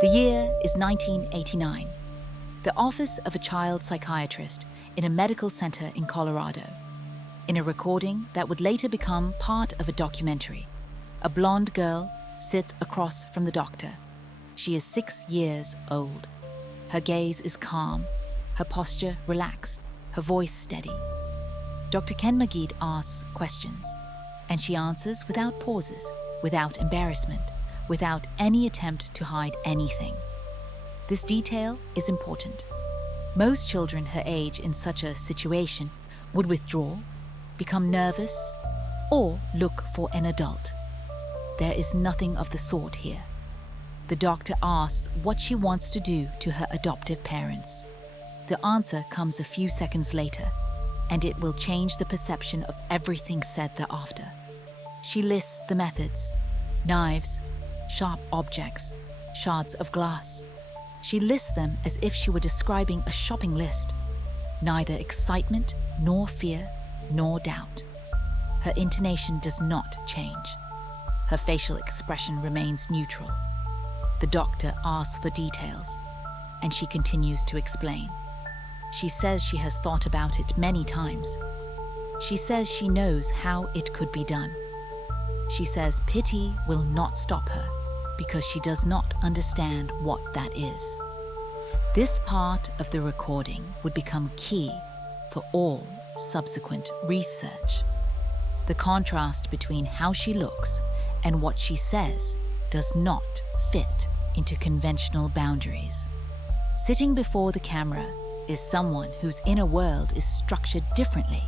The year is 1989. The office of a child psychiatrist in a medical center in Colorado. In a recording that would later become part of a documentary, a blonde girl sits across from the doctor. She is 6 years old. Her gaze is calm, her posture relaxed, her voice steady. Dr. Ken Magid asks questions, and she answers without pauses, without embarrassment, without any attempt to hide anything. This detail is important. Most children her age in such a situation would withdraw, become nervous, or look for an adult. There is nothing of the sort here. The doctor asks what she wants to do to her adoptive parents. The answer comes a few seconds later, and it will change the perception of everything said thereafter. She lists the methods: knives, sharp objects, shards of glass. She lists them as if she were describing a shopping list. Neither excitement, nor fear, nor doubt. Her intonation does not change. Her facial expression remains neutral. The doctor asks for details, and she continues to explain. She says she has thought about it many times. She says she knows how it could be done. She says pity will not stop her because she does not understand what that is. This part of the recording would become key for all subsequent research. The contrast between how she looks and what she says does not fit into conventional boundaries. Sitting before the camera is someone whose inner world is structured differently.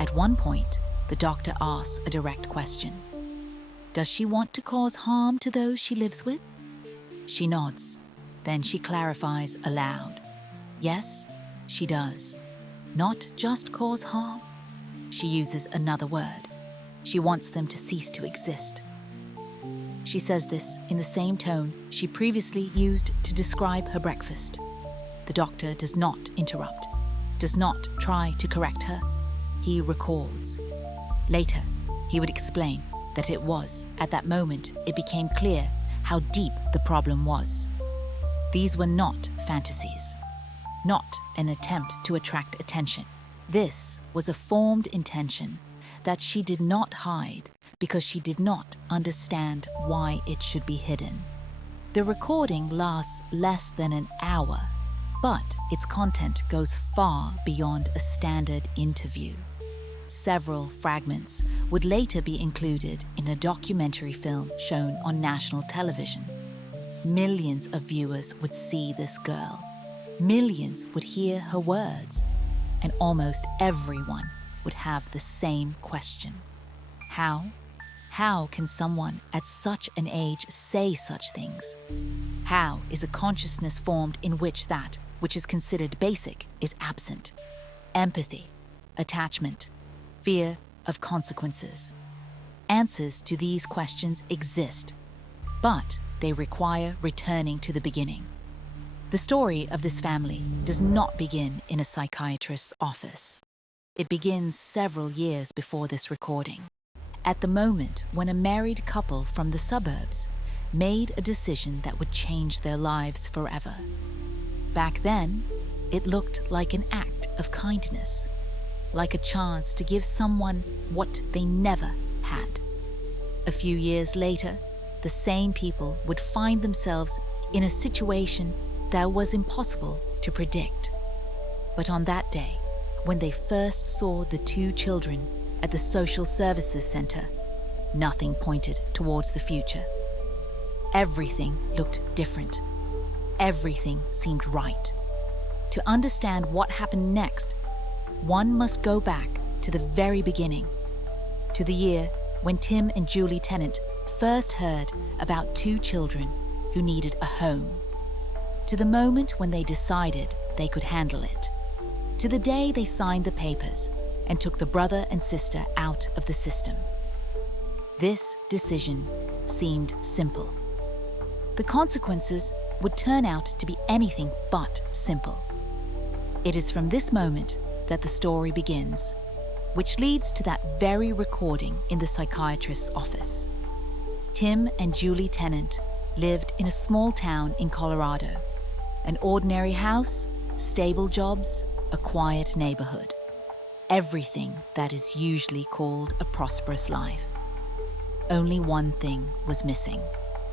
At one point, the doctor asks a direct question. Does she want to cause harm to those she lives with? She nods. Then she clarifies aloud. Yes, she does. Not just cause harm. She uses another word. She wants them to cease to exist. She says this in the same tone she previously used to describe her breakfast. The doctor does not interrupt, does not try to correct her. He records. Later, he would explain that it was, at that moment, it became clear how deep the problem was. These were not fantasies, not an attempt to attract attention. This was a formed intention that she did not hide because she did not understand why it should be hidden. The recording lasts less than an hour, but its content goes far beyond a standard interview. Several fragments would later be included in a documentary film shown on national television. Millions of viewers would see this girl. Millions would hear her words. And almost everyone would have the same question. How? How can someone at such an age say such things? How is a consciousness formed in which that which is considered basic is absent? Empathy, attachment, fear of consequences. Answers to these questions exist, but they require returning to the beginning. The story of this family does not begin in a psychiatrist's office. It begins several years before this recording, at the moment when a married couple from the suburbs made a decision that would change their lives forever. Back then, it looked like an act of kindness, like a chance to give someone what they never had. A few years later, the same people would find themselves in a situation that was impossible to predict. But on that day, when they first saw the 2 children at the social services center, nothing pointed towards the future. Everything looked different. Everything seemed right. To understand what happened next, one must go back to the very beginning, to the year when Tim and Julie Tennant first heard about 2 children who needed a home, to the moment when they decided they could handle it, to the day they signed the papers and took the brother and sister out of the system. This decision seemed simple. The consequences would turn out to be anything but simple. It is from this moment that the story begins, which leads to that very recording in the psychiatrist's office. Tim and Julie Tennant lived in a small town in Colorado. An ordinary house, stable jobs, a quiet neighborhood. Everything that is usually called a prosperous life. Only one thing was missing.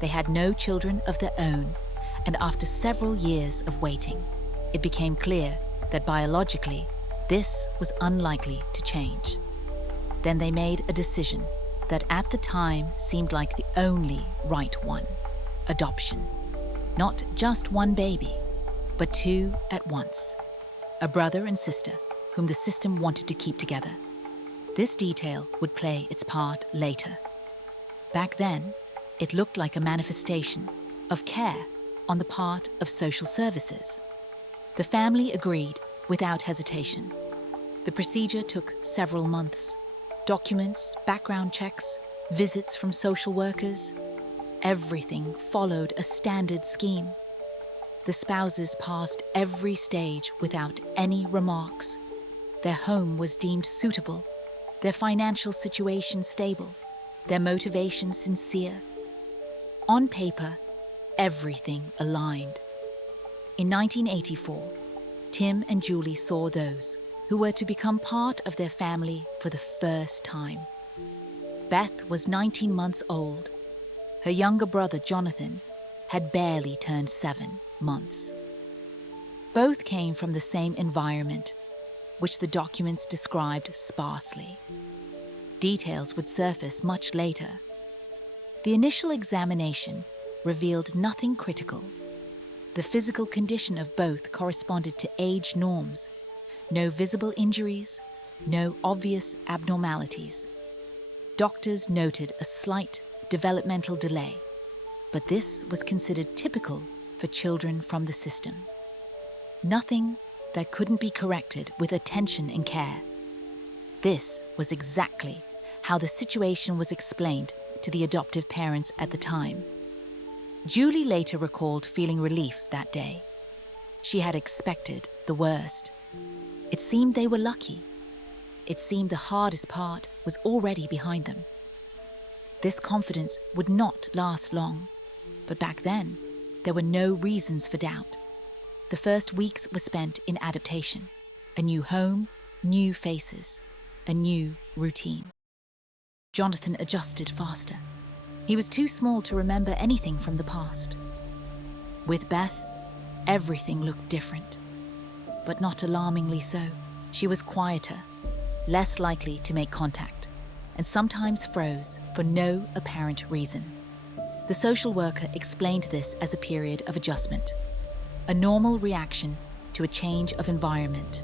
They had no children of their own, and after several years of waiting, it became clear that biologically, this was unlikely to change. Then they made a decision that at the time seemed like the only right one: adoption. Not just one baby, but two at once. A brother and sister whom the system wanted to keep together. This detail would play its part later. Back then, it looked like a manifestation of care on the part of social services. The family agreed without hesitation. The procedure took several months. Documents, background checks, visits from social workers. Everything followed a standard scheme. The spouses passed every stage without any remarks. Their home was deemed suitable, their financial situation stable, their motivation sincere. On paper, everything aligned. In 1984, Tim and Julie saw those who were to become part of their family for the first time. Beth was 19 months old. Her younger brother, Jonathan, had barely turned 7 months. Both came from the same environment, which the documents described sparsely. Details would surface much later. The initial examination revealed nothing critical. The physical condition of both corresponded to age norms. No visible injuries, no obvious abnormalities. Doctors noted a slight developmental delay, but this was considered typical for children from the system. Nothing that couldn't be corrected with attention and care. This was exactly how the situation was explained to the adoptive parents at the time. Julie later recalled feeling relief that day. She had expected the worst. It seemed they were lucky. It seemed the hardest part was already behind them. This confidence would not last long, but back then, there were no reasons for doubt. The first weeks were spent in adaptation. A new home, new faces, a new routine. Jonathan adjusted faster. He was too small to remember anything from the past. With Beth, everything looked different, but not alarmingly so. She was quieter, less likely to make contact, and sometimes froze for no apparent reason. The social worker explained this as a period of adjustment, a normal reaction to a change of environment.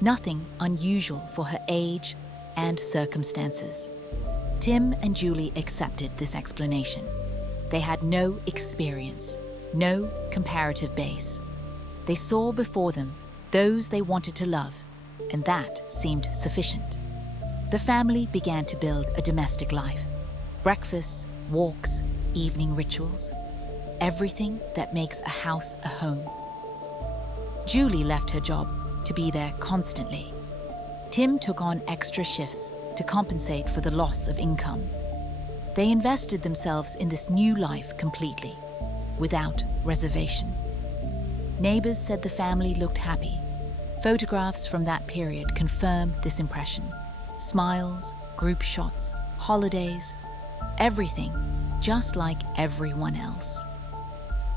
Nothing unusual for her age and circumstances. Tim and Julie accepted this explanation. They had no experience, no comparative base. They saw before them those they wanted to love, and that seemed sufficient. The family began to build a domestic life. Breakfasts, walks, evening rituals. Everything that makes a house a home. Julie left her job to be there constantly. Tim took on extra shifts to compensate for the loss of income. They invested themselves in this new life completely, without reservation. Neighbors said the family looked happy. Photographs from that period confirm this impression. Smiles, group shots, holidays, everything just like everyone else.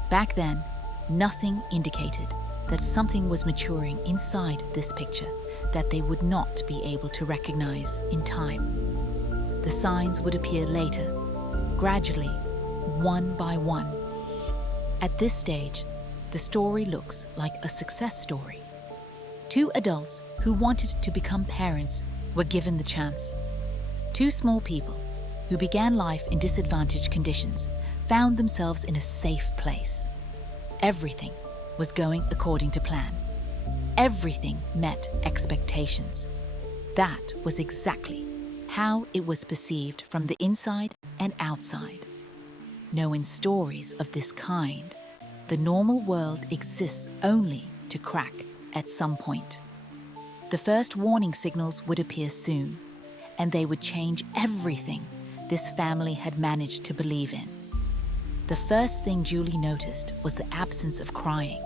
Back then, nothing indicated that something was maturing inside this picture that they would not be able to recognize in time. The signs would appear later, gradually, one by one. At this stage, the story looks like a success story. 2 adults who wanted to become parents were given the chance. 2 small people who began life in disadvantaged conditions found themselves in a safe place. Everything was going according to plan. Everything met expectations. That was exactly how it was perceived from the inside and outside. Knowing stories of this kind, the normal world exists only to crack at some point. The first warning signals would appear soon, and they would change everything this family had managed to believe in. The first thing Julie noticed was the absence of crying.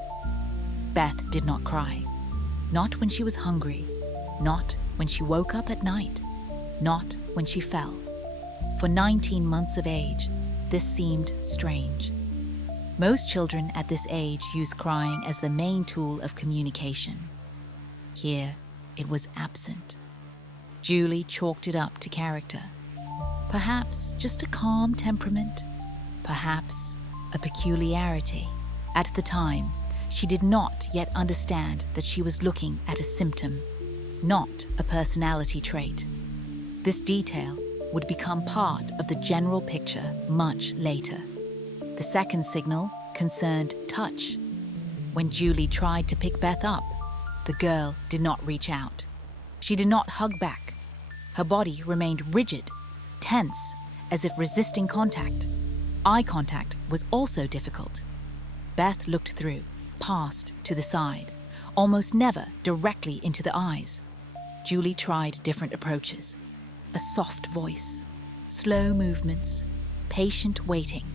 Beth did not cry. Not when she was hungry, not when she woke up at night, not when she fell. For 19 months of age, this seemed strange. Most children at this age use crying as the main tool of communication. Here, it was absent. Julie chalked it up to character. Perhaps just a calm temperament, perhaps a peculiarity. At the time, she did not yet understand that she was looking at a symptom, not a personality trait. This detail would become part of the general picture much later. The second signal concerned touch. When Julie tried to pick Beth up, the girl did not reach out. She did not hug back. Her body remained rigid, tense, as if resisting contact. Eye contact was also difficult. Beth looked through, past to the side, almost never directly into the eyes. Julie tried different approaches. A soft voice, slow movements, patient waiting.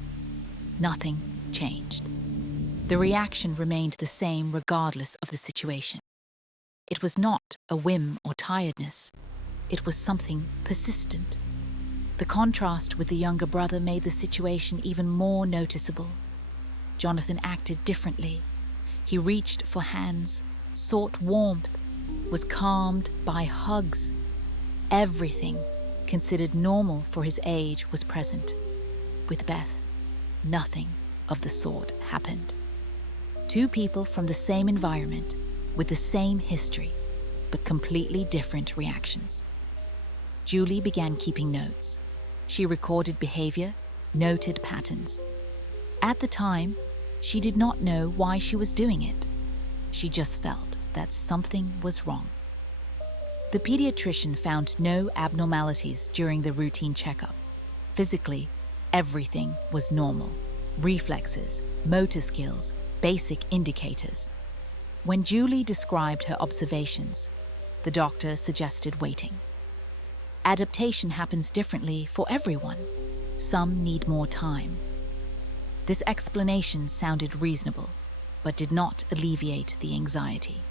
Nothing changed. The reaction remained the same regardless of the situation. It was not a whim or tiredness. It was something persistent. The contrast with the younger brother made the situation even more noticeable. Jonathan acted differently. He reached for hands, sought warmth, was calmed by hugs. Everything considered normal for his age was present. With Beth, nothing of the sort happened. Two people from the same environment, with the same history, but completely different reactions. Julie began keeping notes. She recorded behavior, noted patterns. At the time, she did not know why she was doing it. She just felt that something was wrong. The pediatrician found no abnormalities during the routine checkup. Physically, everything was normal. Reflexes, motor skills, basic indicators. When Julie described her observations, the doctor suggested waiting. Adaptation happens differently for everyone. Some need more time. This explanation sounded reasonable, but did not alleviate the anxiety.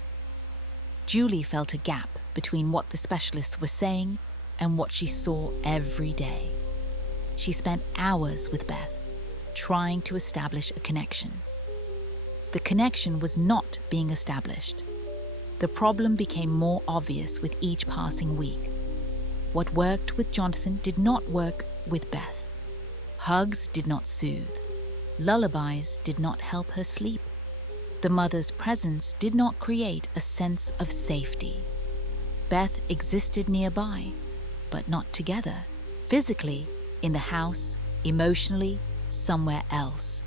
Julie felt a gap between what the specialists were saying and what she saw every day. She spent hours with Beth, trying to establish a connection. The connection was not being established. The problem became more obvious with each passing week. What worked with Jonathan did not work with Beth. Hugs did not soothe. Lullabies did not help her sleep. The mother's presence did not create a sense of safety. Beth existed nearby, but not together. Physically, in the house, emotionally, somewhere else.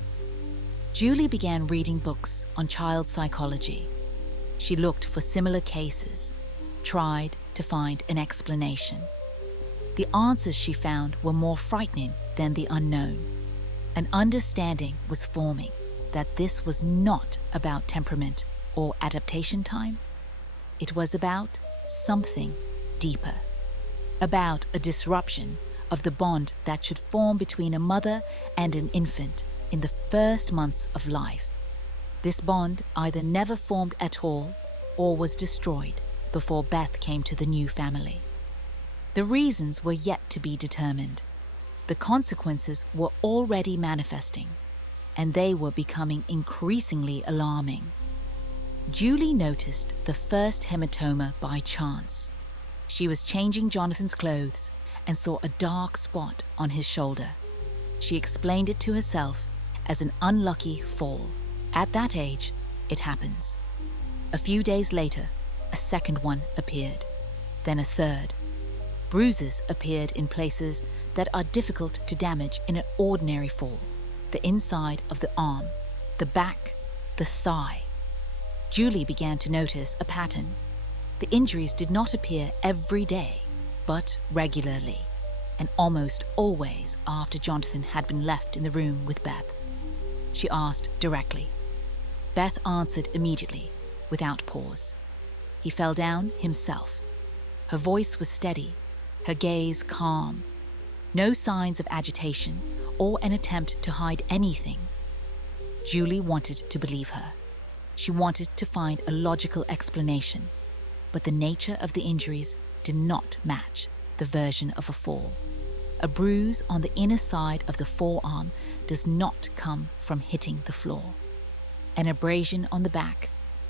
Julie began reading books on child psychology. She looked for similar cases, tried to find an explanation. The answers she found were more frightening than the unknown. An understanding was forming that this was not about temperament or adaptation time. It was about something deeper, about a disruption of the bond that should form between a mother and an infant in the first months of life. This bond either never formed at all or was destroyed before Beth came to the new family. The reasons were yet to be determined. The consequences were already manifesting, and they were becoming increasingly alarming. Julie noticed the first hematoma by chance. She was changing Jonathan's clothes and saw a dark spot on his shoulder. She explained it to herself as an unlucky fall. At that age, it happens. A few days later, a second one appeared, then a third. Bruises appeared in places that are difficult to damage in an ordinary fall. The inside of the arm, the back, the thigh. Julie began to notice a pattern. The injuries did not appear every day, but regularly, and almost always after Jonathan had been left in the room with Beth. She asked directly. Beth answered immediately, without pause. He fell down himself. Her voice was steady, her gaze calm. No signs of agitation or an attempt to hide anything. Julie wanted to believe her. She wanted to find a logical explanation, but the nature of the injuries did not match the version of a fall. A bruise on the inner side of the forearm does not come from hitting the floor. An abrasion on the back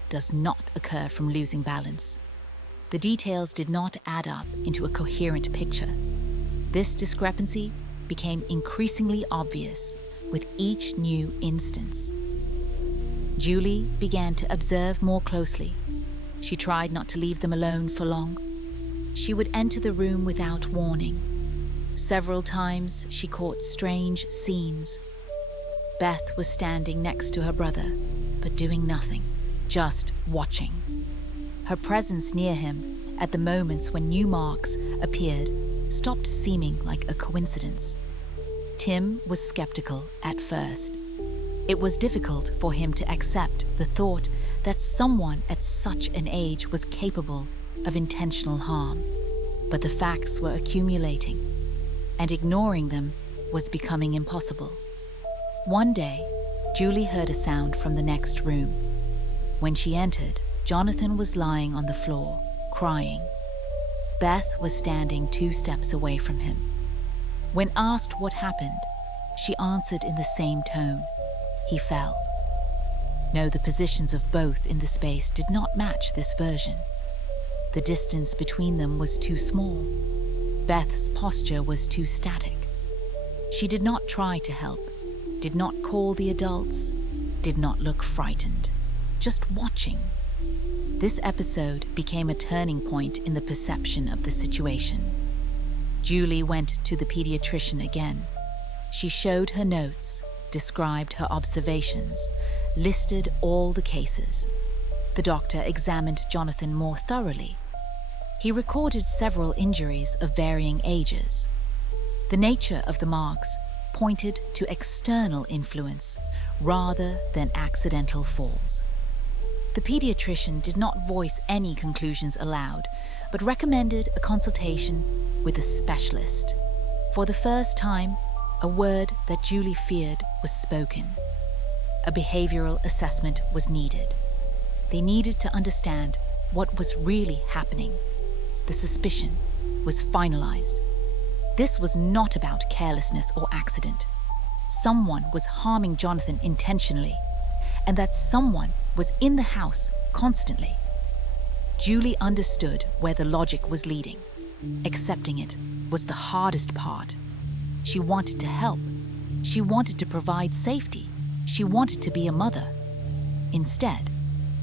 does not occur from losing balance. The details did not add up into a coherent picture. This discrepancy became increasingly obvious with each new instance. Julie began to observe more closely. She tried not to leave them alone for long. She would enter the room without warning. Several times she caught strange scenes. Beth was standing next to her brother, but doing nothing, just watching. Her presence near him, at the moments when new marks appeared, stopped seeming like a coincidence. Tim was skeptical at first. It was difficult for him to accept the thought that someone at such an age was capable of intentional harm. But the facts were accumulating, and ignoring them was becoming impossible. One day, Julie heard a sound from the next room. When she entered, Jonathan was lying on the floor, crying. Beth was standing 2 steps away from him. When asked what happened, she answered in the same tone. He fell. No, the positions of both in the space did not match this version. The distance between them was too small. Beth's posture was too static. She did not try to help, did not call the adults, did not look frightened, just watching. This episode became a turning point in the perception of the situation. Julie went to the pediatrician again. She showed her notes, described her observations, listed all the cases. The doctor examined Jonathan more thoroughly. He recorded several injuries of varying ages. The nature of the marks pointed to external influence rather than accidental falls. The pediatrician did not voice any conclusions aloud, but recommended a consultation with a specialist. For the first time, a word that Julie feared was spoken. A behavioral assessment was needed. They needed to understand what was really happening. The suspicion was finalized. This was not about carelessness or accident. Someone was harming Jonathan intentionally, and that someone was in the house constantly. Julie understood where the logic was leading. Accepting it was the hardest part. She wanted to help. She wanted to provide safety. She wanted to be a mother. Instead,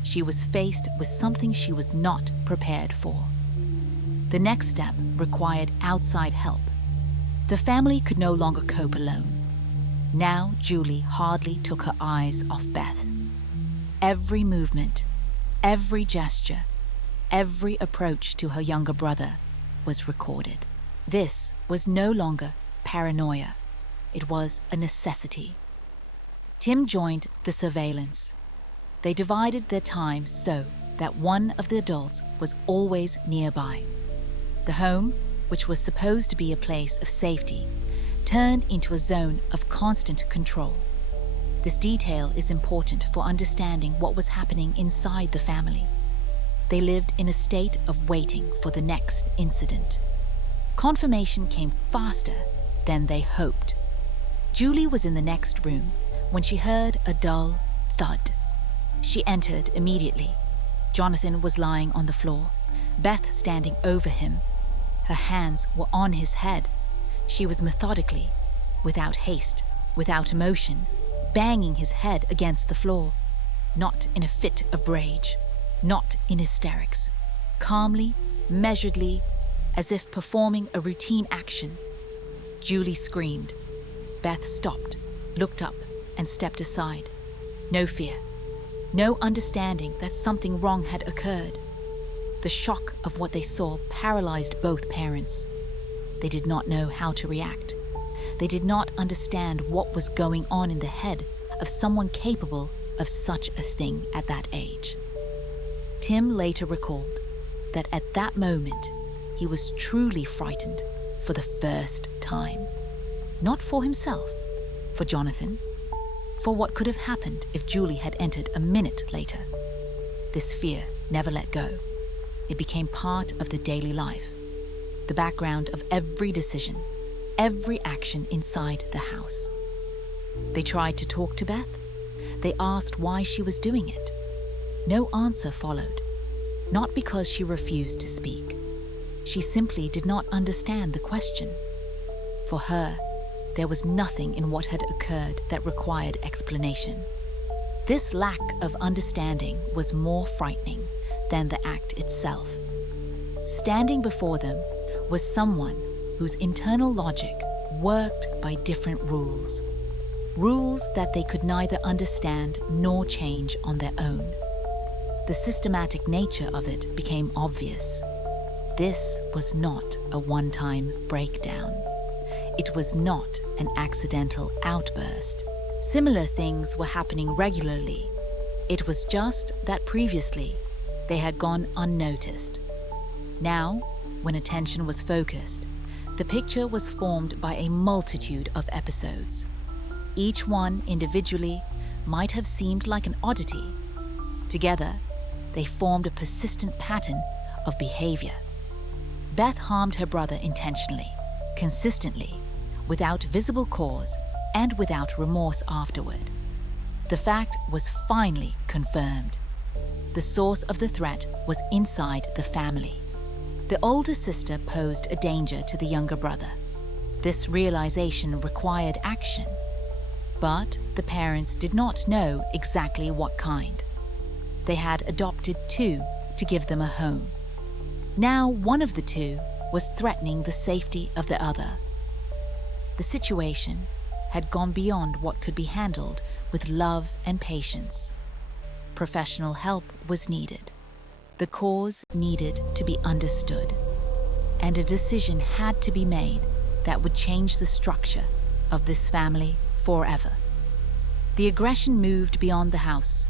she was faced with something she was not prepared for. The next step required outside help. The family could no longer cope alone. Now Julie hardly took her eyes off Beth. Every movement, every gesture, every approach to her younger brother was recorded. This was no longer paranoia. It was a necessity. Tim joined the surveillance. They divided their time so that one of the adults was always nearby. The home, which was supposed to be a place of safety, turned into a zone of constant control. This detail is important for understanding what was happening inside the family. They lived in a state of waiting for the next incident. Confirmation came faster than they hoped. Julie was in the next room when she heard a dull thud. She entered immediately. Jonathan was lying on the floor, Beth standing over him. Her hands were on his head. She was methodically, without haste, without emotion, banging his head against the floor, not in a fit of rage, not in hysterics, calmly, measuredly, as if performing a routine action. Julie screamed. Beth stopped, looked up, and stepped aside. No fear, no understanding that something wrong had occurred. The shock of what they saw paralyzed both parents. They did not know how to react. They did not understand what was going on in the head of someone capable of such a thing at that age. Tim later recalled that at that moment, he was truly frightened for the first time. Not for himself, for Jonathan, for what could have happened if Julie had entered a minute later. This fear never let go. It became part of the daily life, the background of every decision, every action inside the house. They tried to talk to Beth. They asked why she was doing it. No answer followed, not because she refused to speak. She simply did not understand the question. For her, there was nothing in what had occurred that required explanation. This lack of understanding was more frightening than the act itself. Standing before them was someone whose internal logic worked by different rules. Rules that they could neither understand nor change on their own. The systematic nature of it became obvious. This was not a one-time breakdown. It was not an accidental outburst. Similar things were happening regularly. It was just that previously they had gone unnoticed. Now, when attention was focused, the picture was formed by a multitude of episodes. Each one individually might have seemed like an oddity. Together, they formed a persistent pattern of behavior. Beth harmed her brother intentionally, consistently, without visible cause and without remorse afterward. The fact was finally confirmed. The source of the threat was inside the family. The older sister posed a danger to the younger brother. This realization required action, but the parents did not know exactly what kind. They had adopted two to give them a home. Now one of the two was threatening the safety of the other. The situation had gone beyond what could be handled with love and patience. Professional help was needed. The cause needed to be understood. And a decision had to be made that would change the structure of this family forever. The aggression moved beyond the house.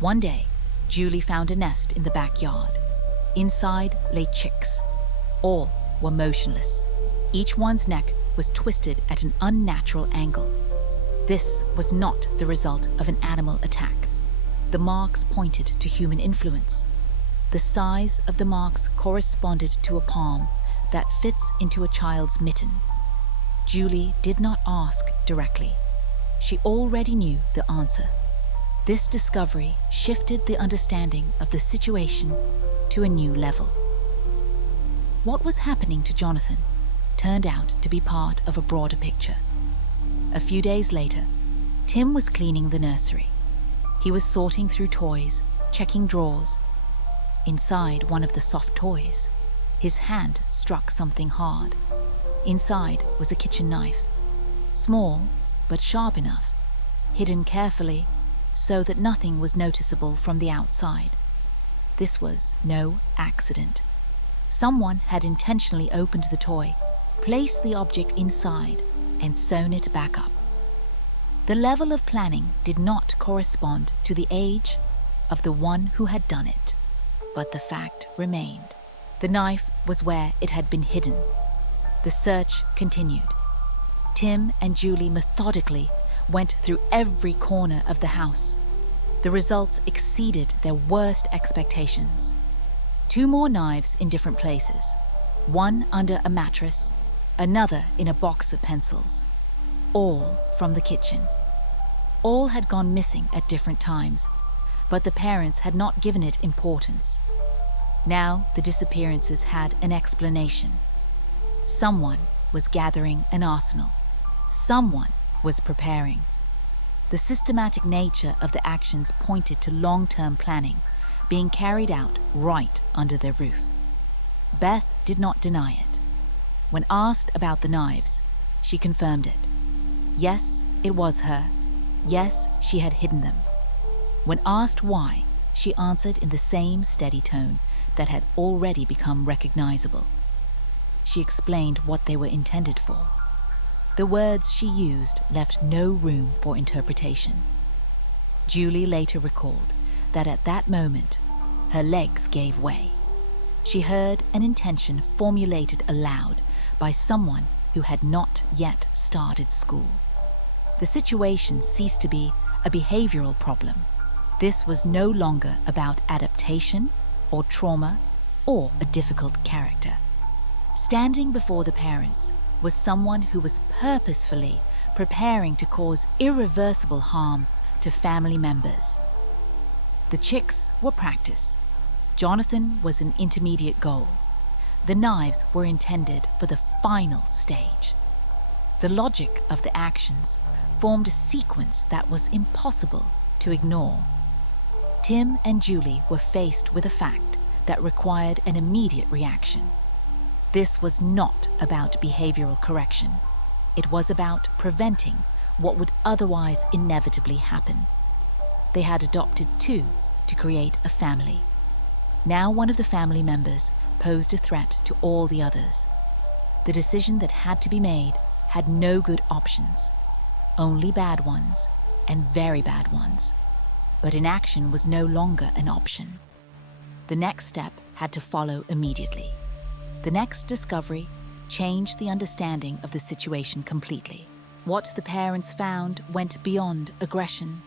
One day, Julie found a nest in the backyard. Inside lay chicks. All were motionless. Each one's neck was twisted at an unnatural angle. This was not the result of an animal attack. The marks pointed to human influence. The size of the marks corresponded to a palm that fits into a child's mitten. Julie did not ask directly. She already knew the answer. This discovery shifted the understanding of the situation to a new level. What was happening to Jonathan turned out to be part of a broader picture. A few days later, Tim was cleaning the nursery. He was sorting through toys, checking drawers. Inside one of the soft toys, his hand struck something hard. Inside was a kitchen knife, small but sharp enough, hidden carefully so that nothing was noticeable from the outside. This was no accident. Someone had intentionally opened the toy, placed the object inside, and sewn it back up. The level of planning did not correspond to the age of the one who had done it, but the fact remained. The knife was where it had been hidden. The search continued. Tim and Julie methodically went through every corner of the house. The results exceeded their worst expectations. 2 more knives in different places, one under a mattress, another in a box of pencils, all from the kitchen. All had gone missing at different times, but the parents had not given it importance. Now the disappearances had an explanation. Someone was gathering an arsenal. Someone was preparing. The systematic nature of the actions pointed to long-term planning being carried out right under their roof. Beth did not deny it. When asked about the knives, she confirmed it. Yes, it was her. Yes, she had hidden them. When asked why, she answered in the same steady tone that had already become recognizable. She explained what they were intended for. The words she used left no room for interpretation. Julie later recalled that at that moment, her legs gave way. She heard an intention formulated aloud by someone who had not yet started school. The situation ceased to be a behavioral problem. This was no longer about adaptation or trauma or a difficult character. Standing before the parents was someone who was purposefully preparing to cause irreversible harm to family members. The chicks were practice. Jonathan was an intermediate goal. The knives were intended for the final stage. The logic of the actions formed a sequence that was impossible to ignore. Tim and Julie were faced with a fact that required an immediate reaction. This was not about behavioral correction. It was about preventing what would otherwise inevitably happen. They had adopted two to create a family. Now one of the family members posed a threat to all the others. The decision that had to be made had no good options, only bad ones and very bad ones. But inaction was no longer an option. The next step had to follow immediately. The next discovery changed the understanding of the situation completely. What the parents found went beyond aggression.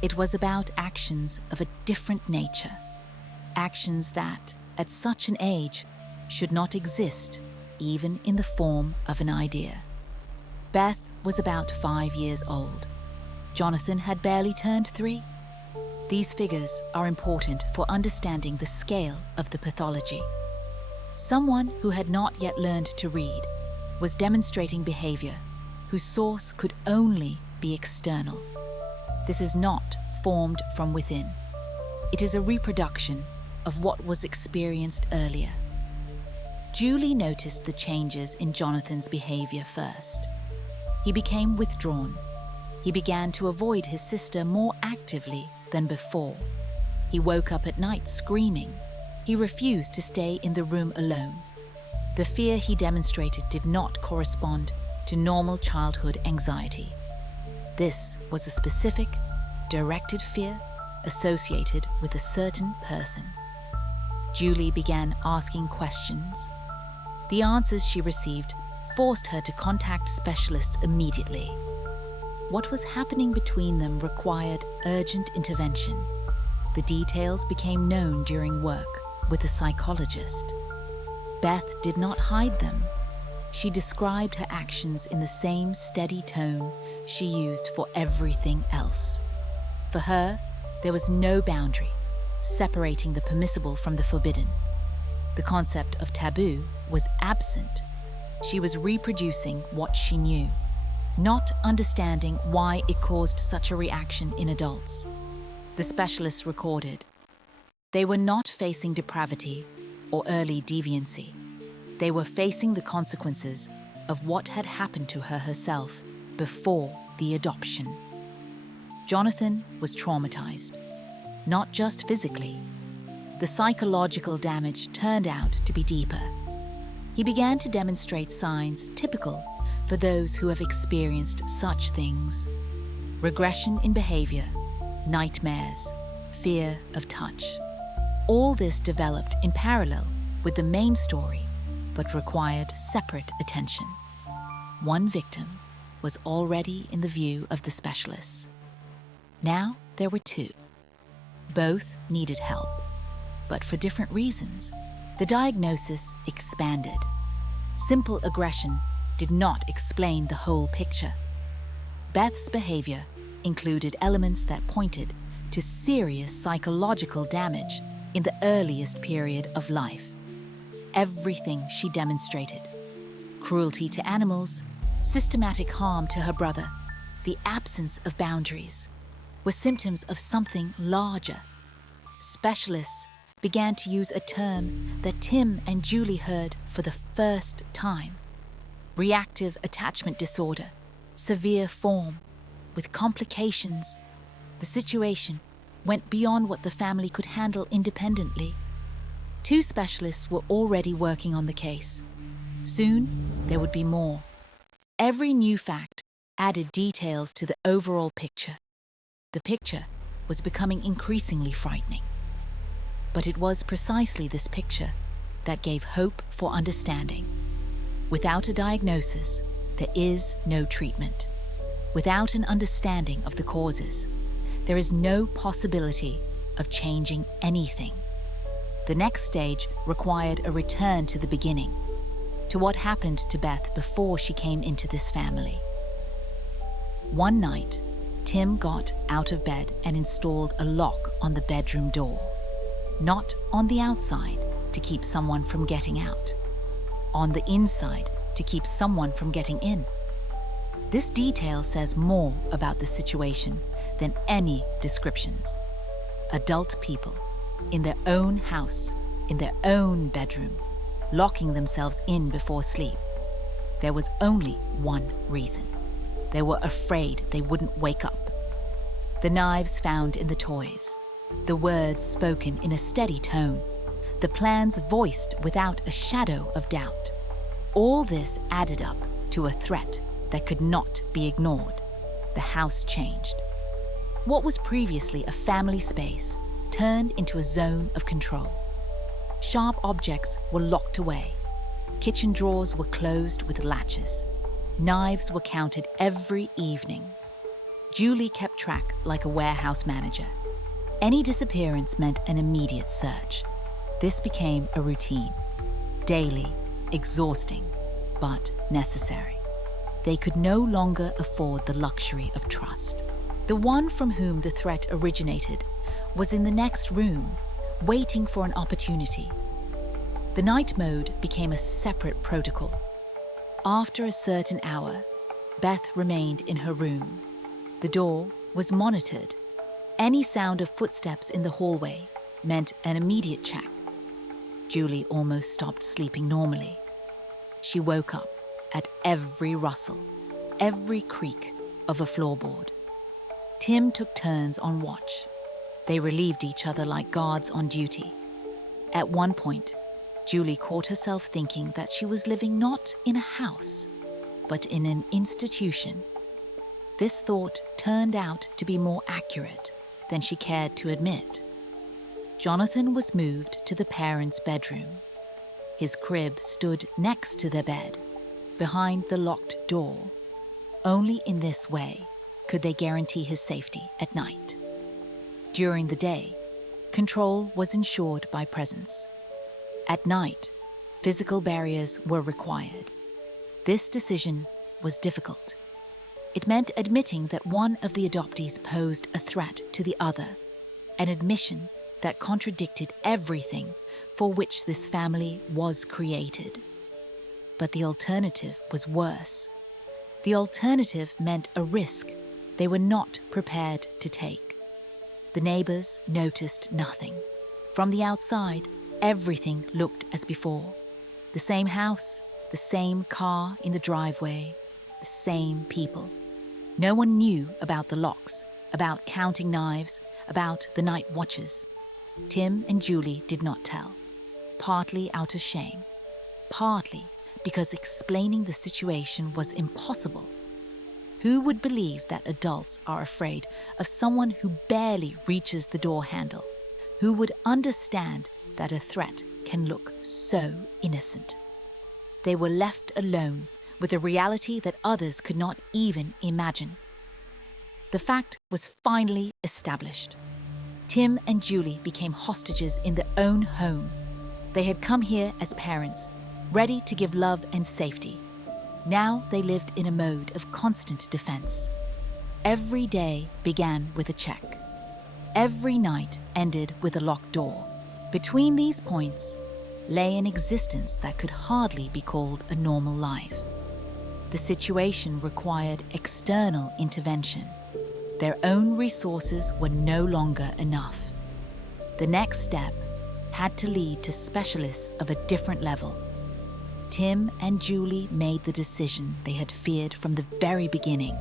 It was about actions of a different nature. Actions that, at such an age, should not exist, even in the form of an idea. Beth was about 5 years old. Jonathan had barely turned 3. These figures are important for understanding the scale of the pathology. Someone who had not yet learned to read was demonstrating behavior whose source could only be external. This is not formed from within. It is a reproduction of what was experienced earlier. Julie noticed the changes in Jonathan's behavior first. He became withdrawn. He began to avoid his sister more actively than before. He woke up at night screaming. He refused to stay in the room alone. The fear he demonstrated did not correspond to normal childhood anxiety. This was a specific, directed fear associated with a certain person. Julie began asking questions. The answers she received forced her to contact specialists immediately. What was happening between them required urgent intervention. The details became known during work with a psychologist. Beth did not hide them. She described her actions in the same steady tone she used for everything else. For her, there was no boundary separating the permissible from the forbidden. The concept of taboo was absent. She was reproducing what she knew, not understanding why it caused such a reaction in adults. The specialists recorded. They were not facing depravity or early deviancy. They were facing the consequences of what had happened to her herself before the adoption. Jonathan was traumatized, not just physically. The psychological damage turned out to be deeper. He began to demonstrate signs typical for those who have experienced such things: regression in behavior, nightmares, fear of touch. All this developed in parallel with the main story, but required separate attention. One victim was already in the view of the specialists. Now there were two. Both needed help, but for different reasons. The diagnosis expanded. Simple aggression did not explain the whole picture. Beth's behavior included elements that pointed to serious psychological damage in the earliest period of life. Everything she demonstrated: cruelty to animals, systematic harm to her brother, the absence of boundaries, were symptoms of something larger. Specialists began to use a term that Tim and Julie heard for the first time: reactive attachment disorder, severe form, with complications. The situation went beyond what the family could handle independently. 2 specialists were already working on the case. Soon, there would be more. Every new fact added details to the overall picture. The picture was becoming increasingly frightening. But it was precisely this picture that gave hope for understanding. Without a diagnosis, there is no treatment. Without an understanding of the causes, there is no possibility of changing anything. The next stage required a return to the beginning, to what happened to Beth before she came into this family. One night, Tim got out of bed and installed a lock on the bedroom door, not on the outside to keep someone from getting out, on the inside to keep someone from getting in. This detail says more about the situation than any descriptions. Adult people, in their own house, in their own bedroom, locking themselves in before sleep. There was only one reason. They were afraid they wouldn't wake up. The knives found in the toys, the words spoken in a steady tone, the plans voiced without a shadow of doubt. All this added up to a threat that could not be ignored. The house changed. What was previously a family space turned into a zone of control. Sharp objects were locked away. Kitchen drawers were closed with latches. Knives were counted every evening. Julie kept track like a warehouse manager. Any disappearance meant an immediate search. This became a routine. Daily, exhausting, but necessary. They could no longer afford the luxury of trust. The one from whom the threat originated was in the next room, waiting for an opportunity. The night mode became a separate protocol. After a certain hour, Beth remained in her room. The door was monitored. Any sound of footsteps in the hallway meant an immediate check. Julie almost stopped sleeping normally. She woke up at every rustle, every creak of a floorboard. Tim took turns on watch. They relieved each other like guards on duty. At one point, Julie caught herself thinking that she was living not in a house, but in an institution. This thought turned out to be more accurate than she cared to admit. Jonathan was moved to the parents' bedroom. His crib stood next to their bed, behind the locked door. Only in this way could they guarantee his safety at night. During the day, control was ensured by presence. At night, physical barriers were required. This decision was difficult. It meant admitting that one of the adoptees posed a threat to the other, an admission that contradicted everything for which this family was created. But the alternative was worse. The alternative meant a risk they were not prepared to take. The neighbors noticed nothing. From the outside, everything looked as before. The same house, the same car in the driveway, the same people. No one knew about the locks, about counting knives, about the night watches. Tim and Julie did not tell, partly out of shame, partly because explaining the situation was impossible. Who would believe that adults are afraid of someone who barely reaches the door handle? Who would understand that a threat can look so innocent? They were left alone with a reality that others could not even imagine. The fact was finally established. Tim and Julie became hostages in their own home. They had come here as parents, ready to give love and safety. Now they lived in a mode of constant defense. Every day began with a check. Every night ended with a locked door. Between these points lay an existence that could hardly be called a normal life. The situation required external intervention. Their own resources were no longer enough. The next step had to lead to specialists of a different level. Tim and Julie made the decision they had feared from the very beginning.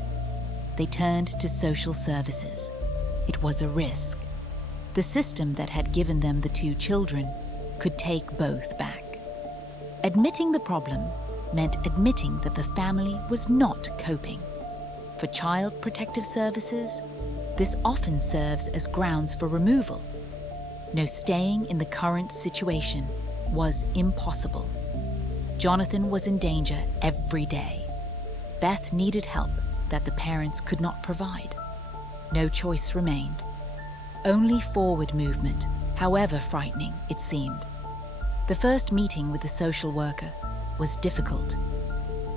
They turned to social services. It was a risk. The system that had given them the 2 children could take both back. Admitting the problem meant admitting that the family was not coping. For Child Protective Services, this often serves as grounds for removal. No, staying in the current situation was impossible. Jonathan was in danger every day. Beth needed help that the parents could not provide. No choice remained. Only forward movement, however frightening it seemed. The first meeting with the social worker was difficult.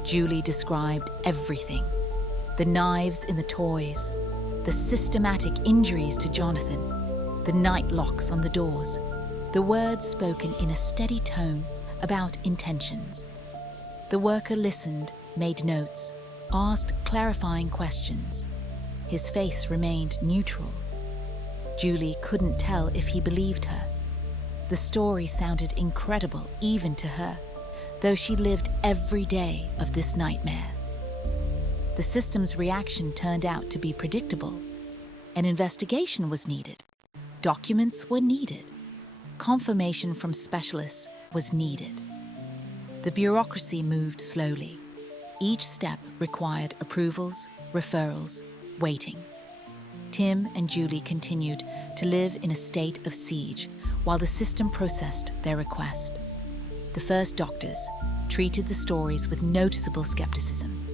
Julie described everything: the knives in the toys, the systematic injuries to Jonathan, the night locks on the doors, the words spoken in a steady tone about intentions. The worker listened, made notes, asked clarifying questions. His face remained neutral. Julie couldn't tell if he believed her. The story sounded incredible even to her, though she lived every day of this nightmare. The system's reaction turned out to be predictable. An investigation was needed. Documents were needed. Confirmation from specialists was needed. The bureaucracy moved slowly. Each step required approvals, referrals, waiting. Tim and Julie continued to live in a state of siege while the system processed their request. The first doctors treated the stories with noticeable skepticism.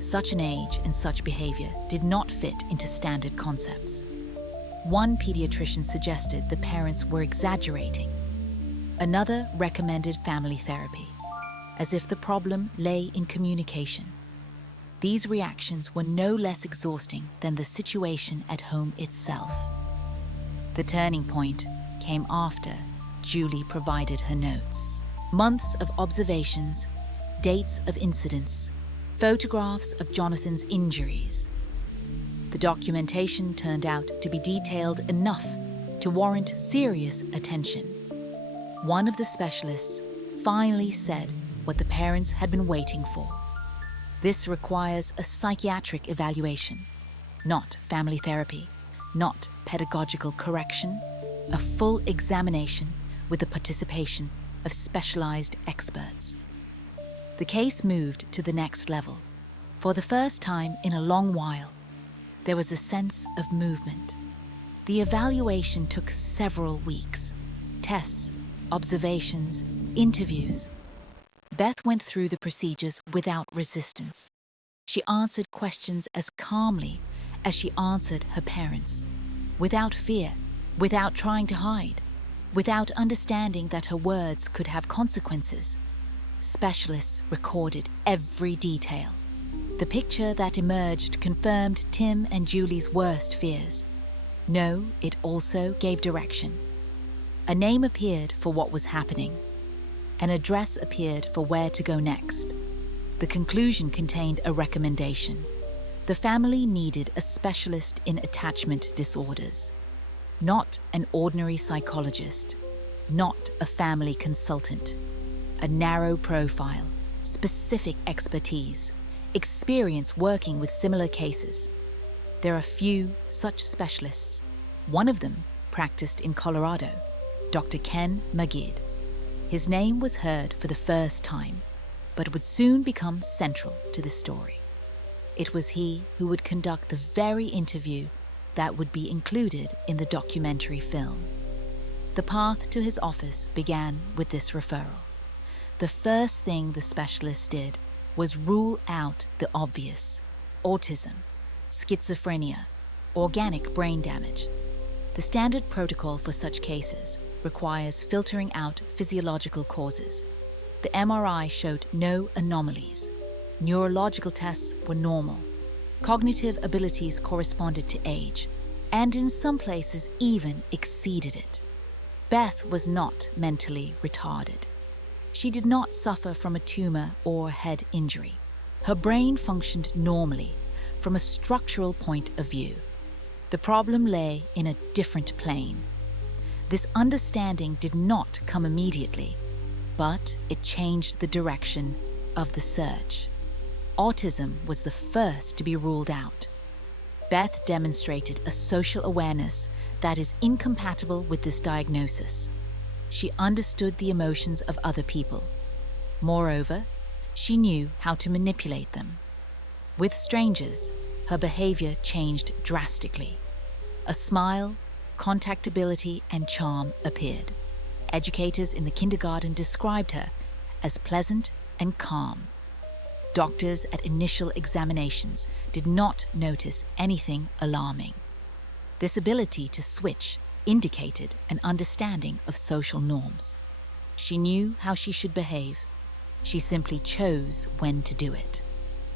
Such an age and such behavior did not fit into standard concepts. One pediatrician suggested the parents were exaggerating. Another recommended family therapy, as if the problem lay in communication. These reactions were no less exhausting than the situation at home itself. The turning point came after Julie provided her notes. Months of observations, dates of incidents, photographs of Jonathan's injuries. The documentation turned out to be detailed enough to warrant serious attention. One of the specialists finally said what the parents had been waiting for. This requires a psychiatric evaluation, not family therapy, not pedagogical correction, a full examination with the participation of specialized experts. The case moved to the next level. For the first time in a long while, there was a sense of movement. The evaluation took several weeks. Tests, observations, interviews. Beth went through the procedures without resistance. She answered questions as calmly as she answered her parents, without fear, without trying to hide, without understanding that her words could have consequences. Specialists recorded every detail. The picture that emerged confirmed Tim and Julie's worst fears. No, it also gave direction. A name appeared for what was happening. An address appeared for where to go next. The conclusion contained a recommendation. The family needed a specialist in attachment disorders, not an ordinary psychologist, not a family consultant. A narrow profile, specific expertise, experience working with similar cases. There are few such specialists. One of them practiced in Colorado, Dr. Ken Magid. His name was heard for the first time, but would soon become central to the story. It was he who would conduct the very interview that would be included in the documentary film. The path to his office began with this referral. The first thing the specialist did was rule out the obvious: autism, schizophrenia, organic brain damage. The standard protocol for such cases requires filtering out physiological causes. The MRI showed no anomalies. Neurological tests were normal. Cognitive abilities corresponded to age, and in some places even exceeded it. Beth was not mentally retarded. She did not suffer from a tumor or head injury. Her brain functioned normally from a structural point of view. The problem lay in a different plane. This understanding did not come immediately, but it changed the direction of the search. Autism was the first to be ruled out. Beth demonstrated a social awareness that is incompatible with this diagnosis. She understood the emotions of other people. Moreover, she knew how to manipulate them. With strangers, her behavior changed drastically. A smile, contactability, and charm appeared. Educators in the kindergarten described her as pleasant, and calm. Doctors at initial examinations did not notice anything alarming. This ability to switch indicated an understanding of social norms. She knew how she should behave. She simply chose when to do it.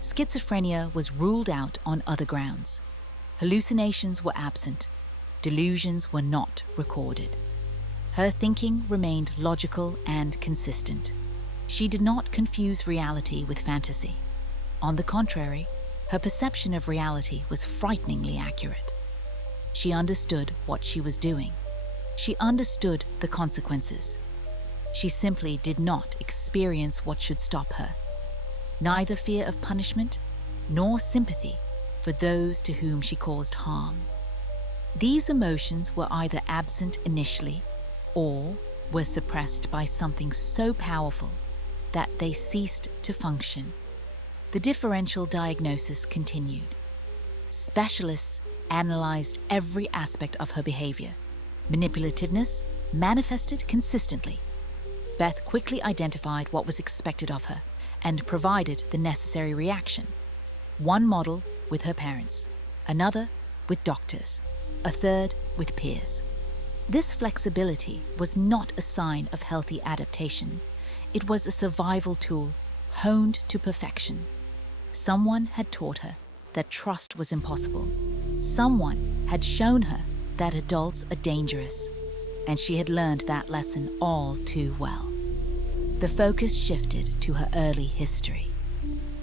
Schizophrenia was ruled out on other grounds. Hallucinations were absent. Delusions were not recorded. Her thinking remained logical and consistent. She did not confuse reality with fantasy. On the contrary, her perception of reality was frighteningly accurate. She understood what she was doing. She understood the consequences. She simply did not experience what should stop her. Neither fear of punishment nor sympathy for those to whom she caused harm. These emotions were either absent initially or were suppressed by something so powerful that they ceased to function. The differential diagnosis continued. Specialists analyzed every aspect of her behavior. Manipulativeness manifested consistently. Beth quickly identified what was expected of her and provided the necessary reaction. One model with her parents, another with doctors, a third with peers. This flexibility was not a sign of healthy adaptation. It was a survival tool honed to perfection. Someone had taught her that trust was impossible. Someone had shown her that adults are dangerous, and she had learned that lesson all too well. The focus shifted to her early history.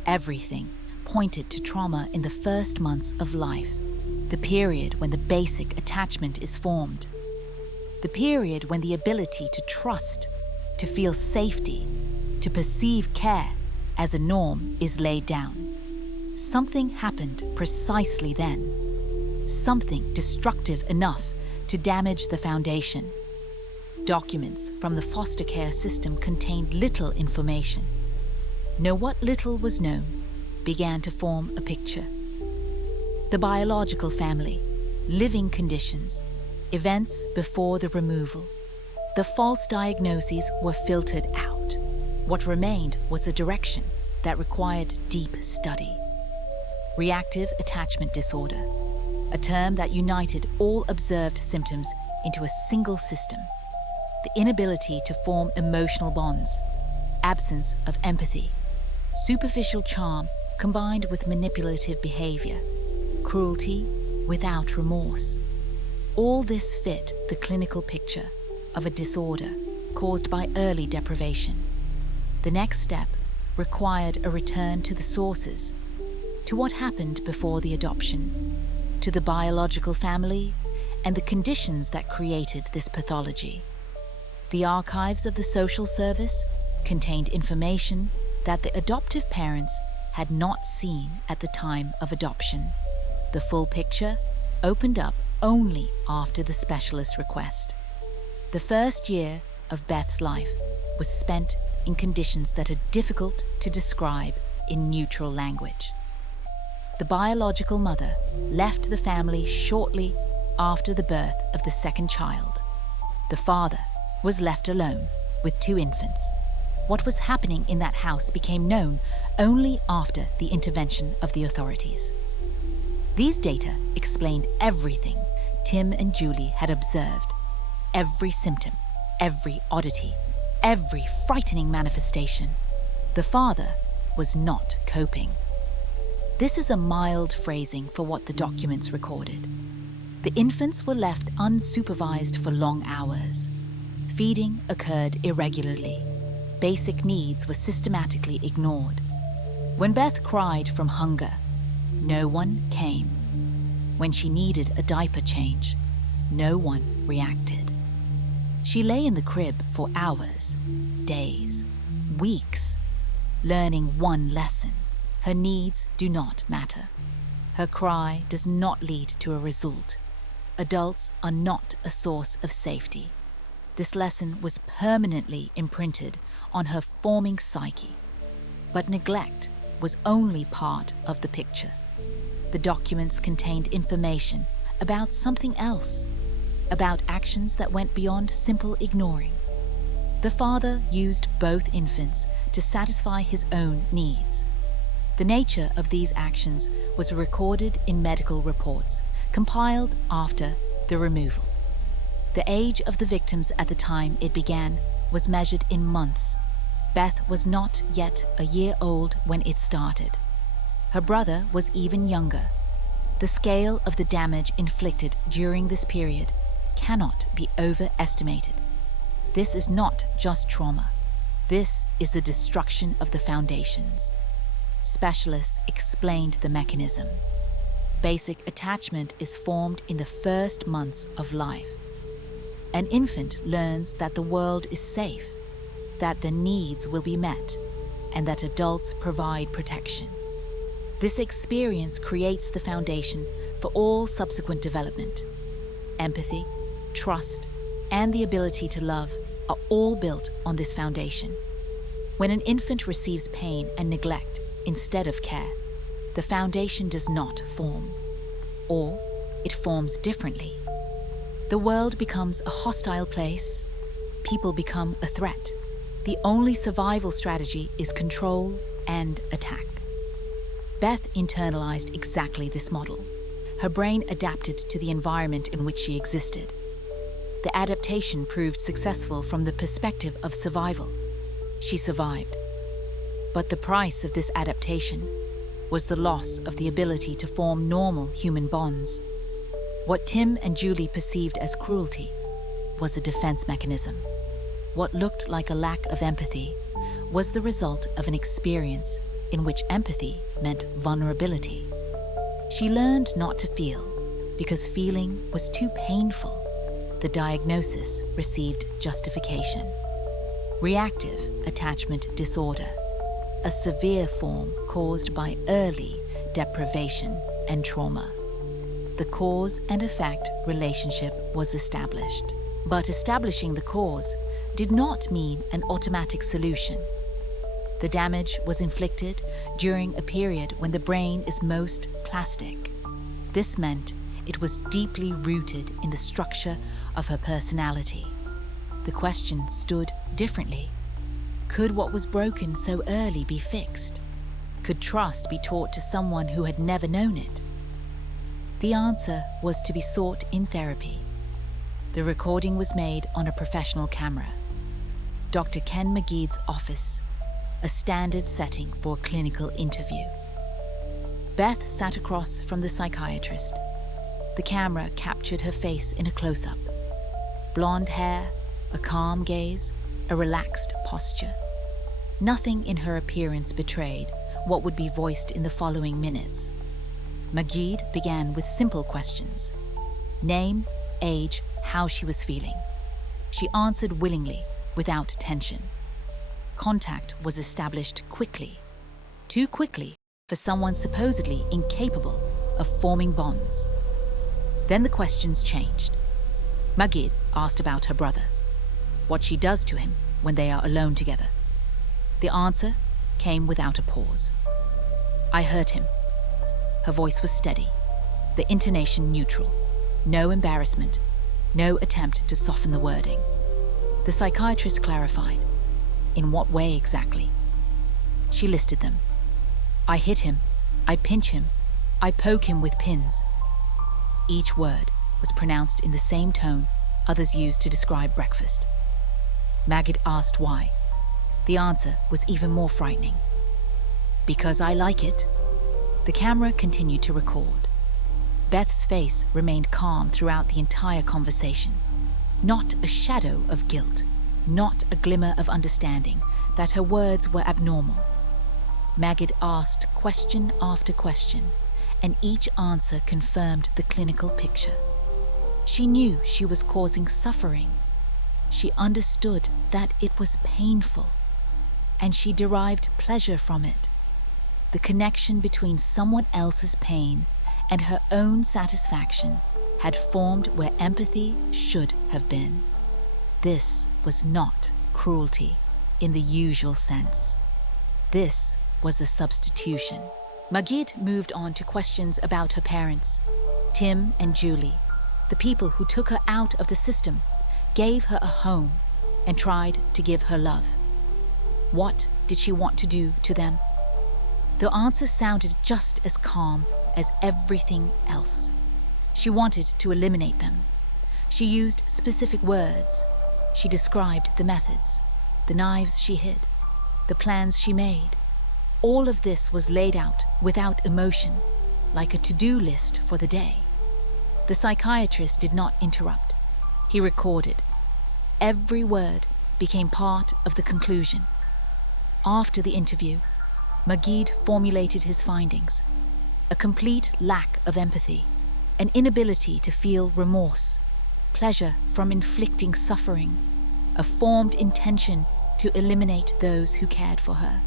Everything pointed to trauma in the first months of life, the period when the basic attachment is formed, the period when the ability to trust, to feel safety, to perceive care as a norm is laid down. Something happened precisely then, something destructive enough to damage the foundation. Documents from the foster care system contained little information. What little was known began to form a picture. The biological family, living conditions, events before the removal. The false diagnoses were filtered out. What remained was a direction that required deep study. Reactive attachment disorder, a term that united all observed symptoms into a single system. The inability to form emotional bonds, absence of empathy, superficial charm combined with manipulative behavior, cruelty without remorse. All this fit the clinical picture of a disorder caused by early deprivation. The next step required a return to the sources, to what happened before the adoption, to the biological family, and the conditions that created this pathology. The archives of the social service contained information that the adoptive parents had not seen at the time of adoption. The full picture opened up only after the specialist's request. The first year of Beth's life was spent in conditions that are difficult to describe in neutral language. The biological mother left the family shortly after the birth of the second child. The father was left alone with 2 infants. What was happening in that house became known only after the intervention of the authorities. These data explained everything Tim and Julie had observed, every symptom, every oddity, every frightening manifestation. The father was not coping. This is a mild phrasing for what the documents recorded. The infants were left unsupervised for long hours. Feeding occurred irregularly. Basic needs were systematically ignored. When Beth cried from hunger, no one came. When she needed a diaper change, no one reacted. She lay in the crib for hours, days, weeks, learning one lesson. Her needs do not matter. Her cry does not lead to a result. Adults are not a source of safety. This lesson was permanently imprinted on her forming psyche. But neglect was only part of the picture. The documents contained information about something else, about actions that went beyond simple ignoring. The father used both infants to satisfy his own needs. The nature of these actions was recorded in medical reports, compiled after the removal. The age of the victims at the time it began was measured in months. Beth was not yet a year old when it started. Her brother was even younger. The scale of the damage inflicted during this period cannot be overestimated. This is not just trauma. This is the destruction of the foundations. Specialists explained the mechanism. Basic attachment is formed in the first months of life. An infant learns that the world is safe, that their needs will be met, and that adults provide protection. This experience creates the foundation for all subsequent development. Empathy, trust, and the ability to love are all built on this foundation. When an infant receives pain and neglect instead of care, the foundation does not form, or it forms differently. The world becomes a hostile place. People become a threat. The only survival strategy is control and attack. Beth internalized exactly this model. Her brain adapted to the environment in which she existed. The adaptation proved successful from the perspective of survival. She survived. But the price of this adaptation was the loss of the ability to form normal human bonds. What Tim and Julie perceived as cruelty was a defense mechanism. What looked like a lack of empathy was the result of an experience in which empathy meant vulnerability. She learned not to feel because feeling was too painful. The diagnosis received justification. Reactive attachment disorder, a severe form caused by early deprivation and trauma. The cause and effect relationship was established. But establishing the cause did not mean an automatic solution. The damage was inflicted during a period when the brain is most plastic. This meant it was deeply rooted in the structure of her personality. The question stood differently. Could what was broken so early be fixed? Could trust be taught to someone who had never known it? The answer was to be sought in therapy. The recording was made on a professional camera. Dr. Ken McGee's office, a standard setting for a clinical interview. Beth sat across from the psychiatrist. The camera captured her face in a close-up. Blonde hair, a calm gaze, a relaxed posture. Nothing in her appearance betrayed what would be voiced in the following minutes. McGee began with simple questions. Name, age, how she was feeling. She answered willingly, without tension. Contact was established quickly. Too quickly for someone supposedly incapable of forming bonds. Then the questions changed. Magid asked about her brother, what she does to him when they are alone together. The answer came without a pause. I hurt him. Her voice was steady, the intonation neutral. No embarrassment, no attempt to soften the wording. The psychiatrist clarified. In what way exactly? She listed them. I hit him, I pinch him, I poke him with pins. Each word was pronounced in the same tone others used to describe breakfast. Magid asked why. The answer was even more frightening. Because I like it. The camera continued to record. Beth's face remained calm throughout the entire conversation. Not a shadow of guilt, not a glimmer of understanding that her words were abnormal. Magid asked question after question, and each answer confirmed the clinical picture. She knew she was causing suffering. She understood that it was painful, and she derived pleasure from it. The connection between someone else's pain and her own satisfaction had formed where empathy should have been. This was not cruelty in the usual sense. This was a substitution. Magid moved on to questions about her parents, Tim and Julie, the people who took her out of the system, gave her a home, and tried to give her love. What did she want to do to them? The answer sounded just as calm as everything else. She wanted to eliminate them. She used specific words. She described the methods, the knives she hid, the plans she made. All of this was laid out without emotion, like a to-do list for the day. The psychiatrist did not interrupt. He recorded. Every word became part of the conclusion. After the interview, Magid formulated his findings: a complete lack of empathy, an inability to feel remorse, pleasure from inflicting suffering, a formed intention to eliminate those who cared for her.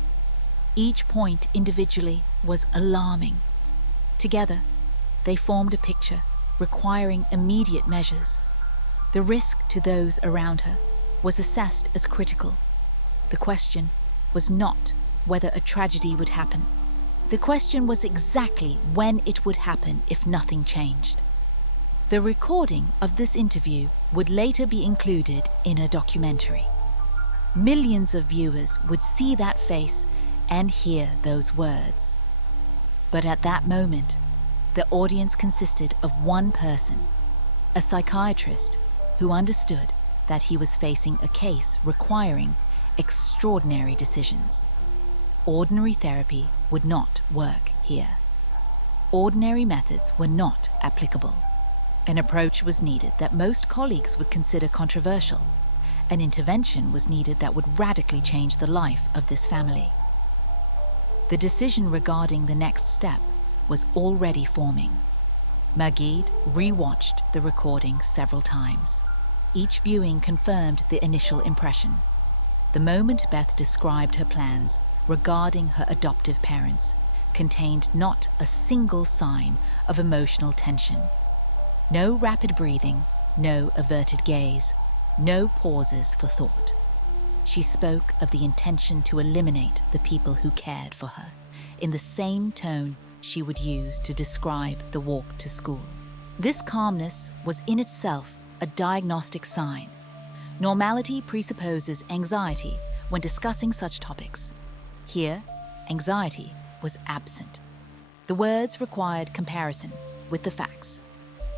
Each point individually was alarming. Together, they formed a picture requiring immediate measures. The risk to those around her was assessed as critical. The question was not whether a tragedy would happen. The question was exactly when it would happen if nothing changed. The recording of this interview would later be included in a documentary. Millions of viewers would see that face and hear those words. But at that moment, the audience consisted of one person, a psychiatrist who understood that he was facing a case requiring extraordinary decisions. Ordinary therapy would not work here. Ordinary methods were not applicable. An approach was needed that most colleagues would consider controversial. An intervention was needed that would radically change the life of this family. The decision regarding the next step was already forming. Magid re-watched the recording several times. Each viewing confirmed the initial impression. The moment Beth described her plans regarding her adoptive parents contained not a single sign of emotional tension. No rapid breathing, no averted gaze, no pauses for thought. She spoke of the intention to eliminate the people who cared for her, in the same tone she would use to describe the walk to school. This calmness was in itself a diagnostic sign. Normality presupposes anxiety when discussing such topics. Here, anxiety was absent. The words required comparison with the facts.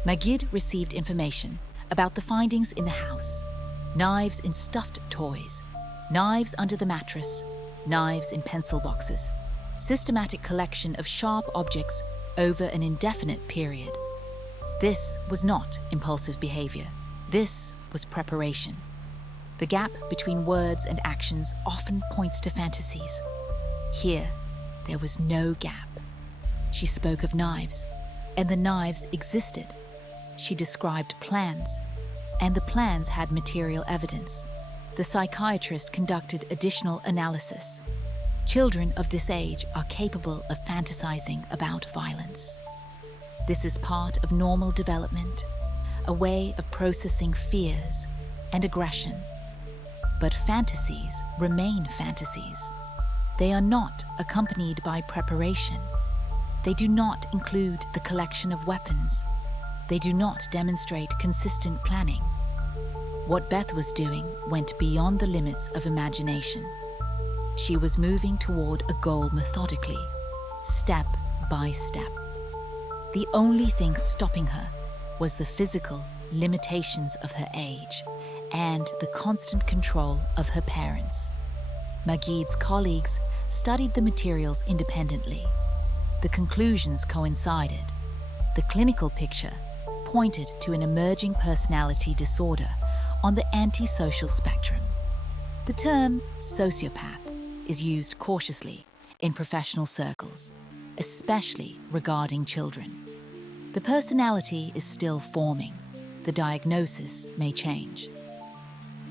Magid received information about the findings in the house: knives in stuffed toys, knives under the mattress, knives in pencil boxes, systematic collection of sharp objects over an indefinite period. This was not impulsive behavior. This was preparation. The gap between words and actions often points to fantasies. Here, there was no gap. She spoke of knives, and the knives existed. She described plans, and the plans had material evidence. The psychiatrist conducted additional analysis. Children of this age are capable of fantasizing about violence. This is part of normal development, a way of processing fears and aggression. But fantasies remain fantasies. They are not accompanied by preparation. They do not include the collection of weapons. They do not demonstrate consistent planning. What Beth was doing went beyond the limits of imagination. She was moving toward a goal methodically, step by step. The only thing stopping her was the physical limitations of her age and the constant control of her parents. Magid's colleagues studied the materials independently. The conclusions coincided. The clinical picture pointed to an emerging personality disorder on the antisocial spectrum. The term sociopath is used cautiously in professional circles, especially regarding children. The personality is still forming. The diagnosis may change.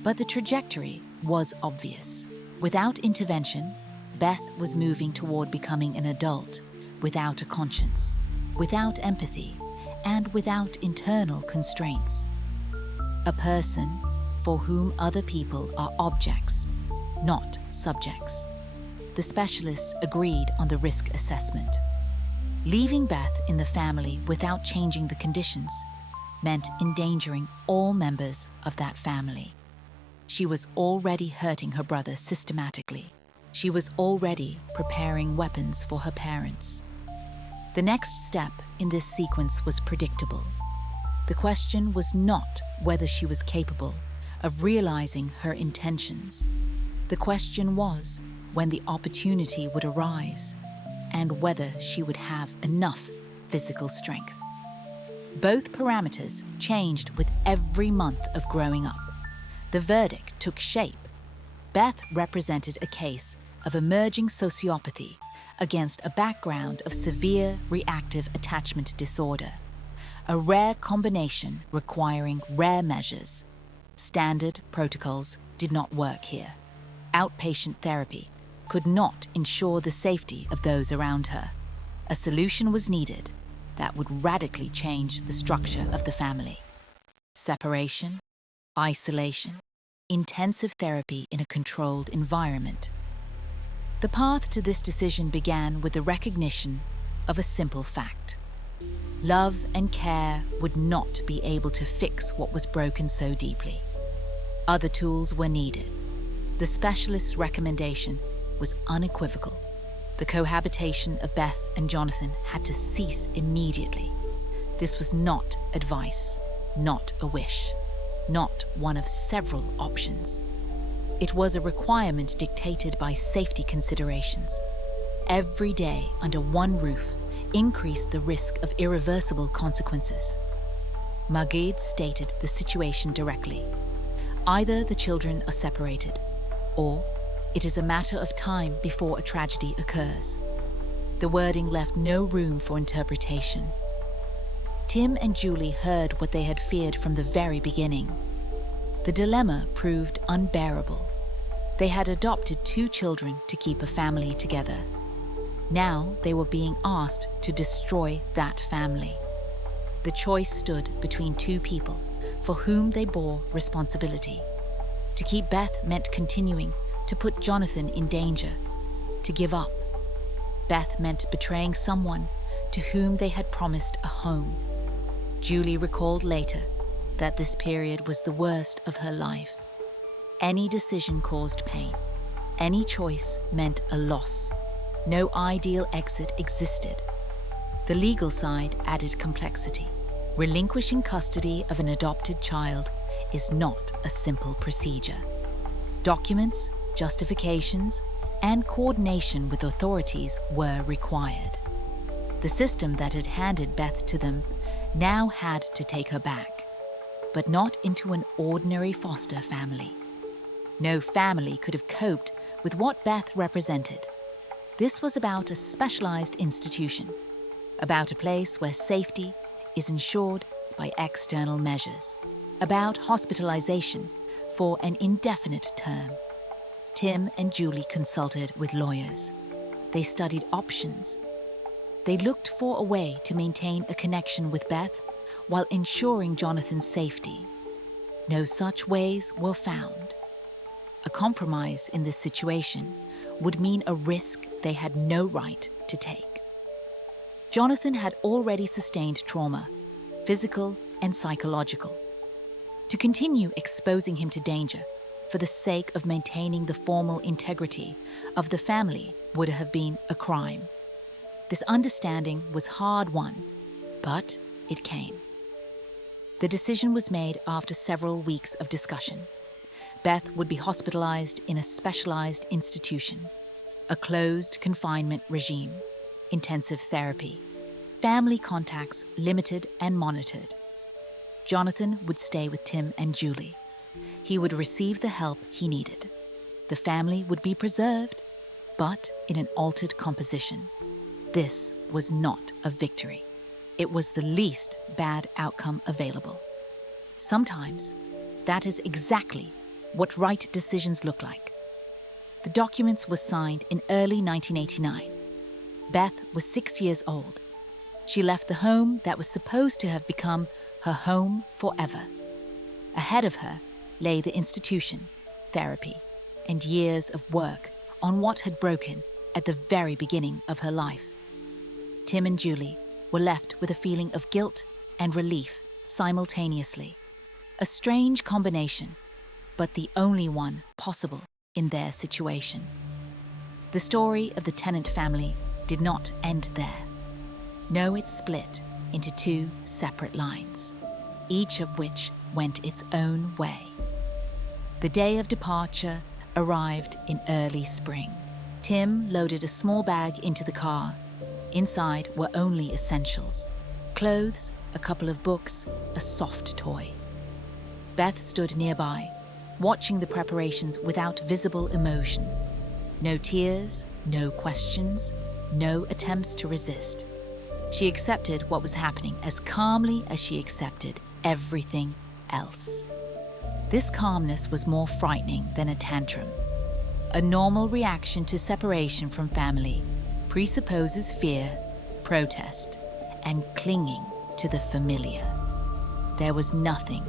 But the trajectory was obvious. Without intervention, Beth was moving toward becoming an adult without a conscience, without empathy, and without internal constraints. A person for whom other people are objects, not subjects. The specialists agreed on the risk assessment. Leaving Beth in the family without changing the conditions meant endangering all members of that family. She was already hurting her brother systematically. She was already preparing weapons for her parents. The next step in this sequence was predictable. The question was not whether she was capable of realizing her intentions. The question was when the opportunity would arise and whether she would have enough physical strength. Both parameters changed with every month of growing up. The verdict took shape. Beth represented a case of emerging sociopathy against a background of severe reactive attachment disorder, a rare combination requiring rare measures. Standard protocols did not work here. Outpatient therapy could not ensure the safety of those around her. A solution was needed that would radically change the structure of the family. Separation, isolation, intensive therapy in a controlled environment. The path to this decision began with the recognition of a simple fact. Love and care would not be able to fix what was broken so deeply. Other tools were needed. The specialist's recommendation was unequivocal. The cohabitation of Beth and Jonathan had to cease immediately. This was not advice, not a wish, not one of several options. It was a requirement dictated by safety considerations. Every day under one roof increased the risk of irreversible consequences. Magid stated the situation directly. Either the children are separated, or it is a matter of time before a tragedy occurs. The wording left no room for interpretation. Tim and Julie heard what they had feared from the very beginning. The dilemma proved unbearable. They had adopted 2 children to keep a family together. Now they were being asked to destroy that family. The choice stood between 2 people for whom they bore responsibility. To keep Beth meant continuing to put Jonathan in danger. To give up, Beth meant betraying someone to whom they had promised a home. Julie recalled later that this period was the worst of her life. Any decision caused pain. Any choice meant a loss. No ideal exit existed. The legal side added complexity. Relinquishing custody of an adopted child is not a simple procedure. Documents, justifications, and coordination with authorities were required. The system that had handed Beth to them now had to take her back, but not into an ordinary foster family. No family could have coped with what Beth represented. This was about a specialized institution, about a place where safety is ensured by external measures, about hospitalization for an indefinite term. Tim and Julie consulted with lawyers. They studied options. They looked for a way to maintain a connection with Beth while ensuring Jonathan's safety. No such ways were found. A compromise in this situation would mean a risk they had no right to take. Jonathan had already sustained trauma, physical and psychological. To continue exposing him to danger for the sake of maintaining the formal integrity of the family would have been a crime. This understanding was hard-won, but it came. The decision was made after several weeks of discussion. Beth would be hospitalized in a specialized institution, a closed confinement regime, intensive therapy, family contacts limited and monitored. Jonathan would stay with Tim and Julie. He would receive the help he needed. The family would be preserved, but in an altered composition. This was not a victory. It was the least bad outcome available. Sometimes, that is exactly what right decisions look like. The documents were signed in early 1989. Beth was 6 years old. She left the home that was supposed to have become her home forever. Ahead of her lay the institution, therapy, and years of work on what had broken at the very beginning of her life. Tim and Julie were left with a feeling of guilt and relief simultaneously. A strange combination, but the only one possible in their situation. The story of the Tennant family did not end there. No, it split into two separate lines, each of which went its own way. The day of departure arrived in early spring. Tim loaded a small bag into the car. Inside were only essentials: clothes, a couple of books, a soft toy. Beth stood nearby, watching the preparations without visible emotion. No tears, no questions, no attempts to resist. She accepted what was happening as calmly as she accepted everything else. This calmness was more frightening than a tantrum. A normal reaction to separation from family presupposes fear, protest, and clinging to the familiar. There was nothing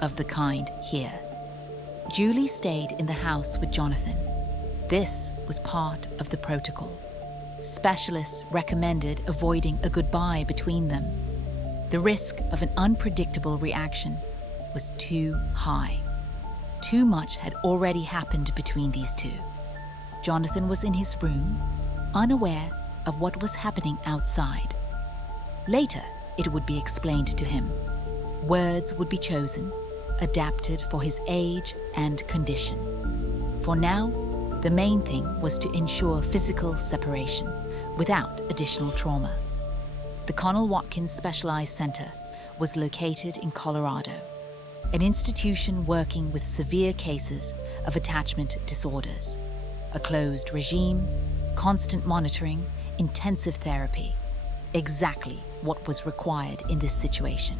of the kind here. Julie stayed in the house with Jonathan. This was part of the protocol. Specialists recommended avoiding a goodbye between them. The risk of an unpredictable reaction was too high. Too much had already happened between these two. Jonathan was in his room, unaware of what was happening outside. Later, it would be explained to him. Words would be chosen, adapted for his age and condition. For now, the main thing was to ensure physical separation without additional trauma. The Connell Watkins Specialized Center was located in Colorado, an institution working with severe cases of attachment disorders. A closed regime, constant monitoring, intensive therapy. Exactly what was required in this situation.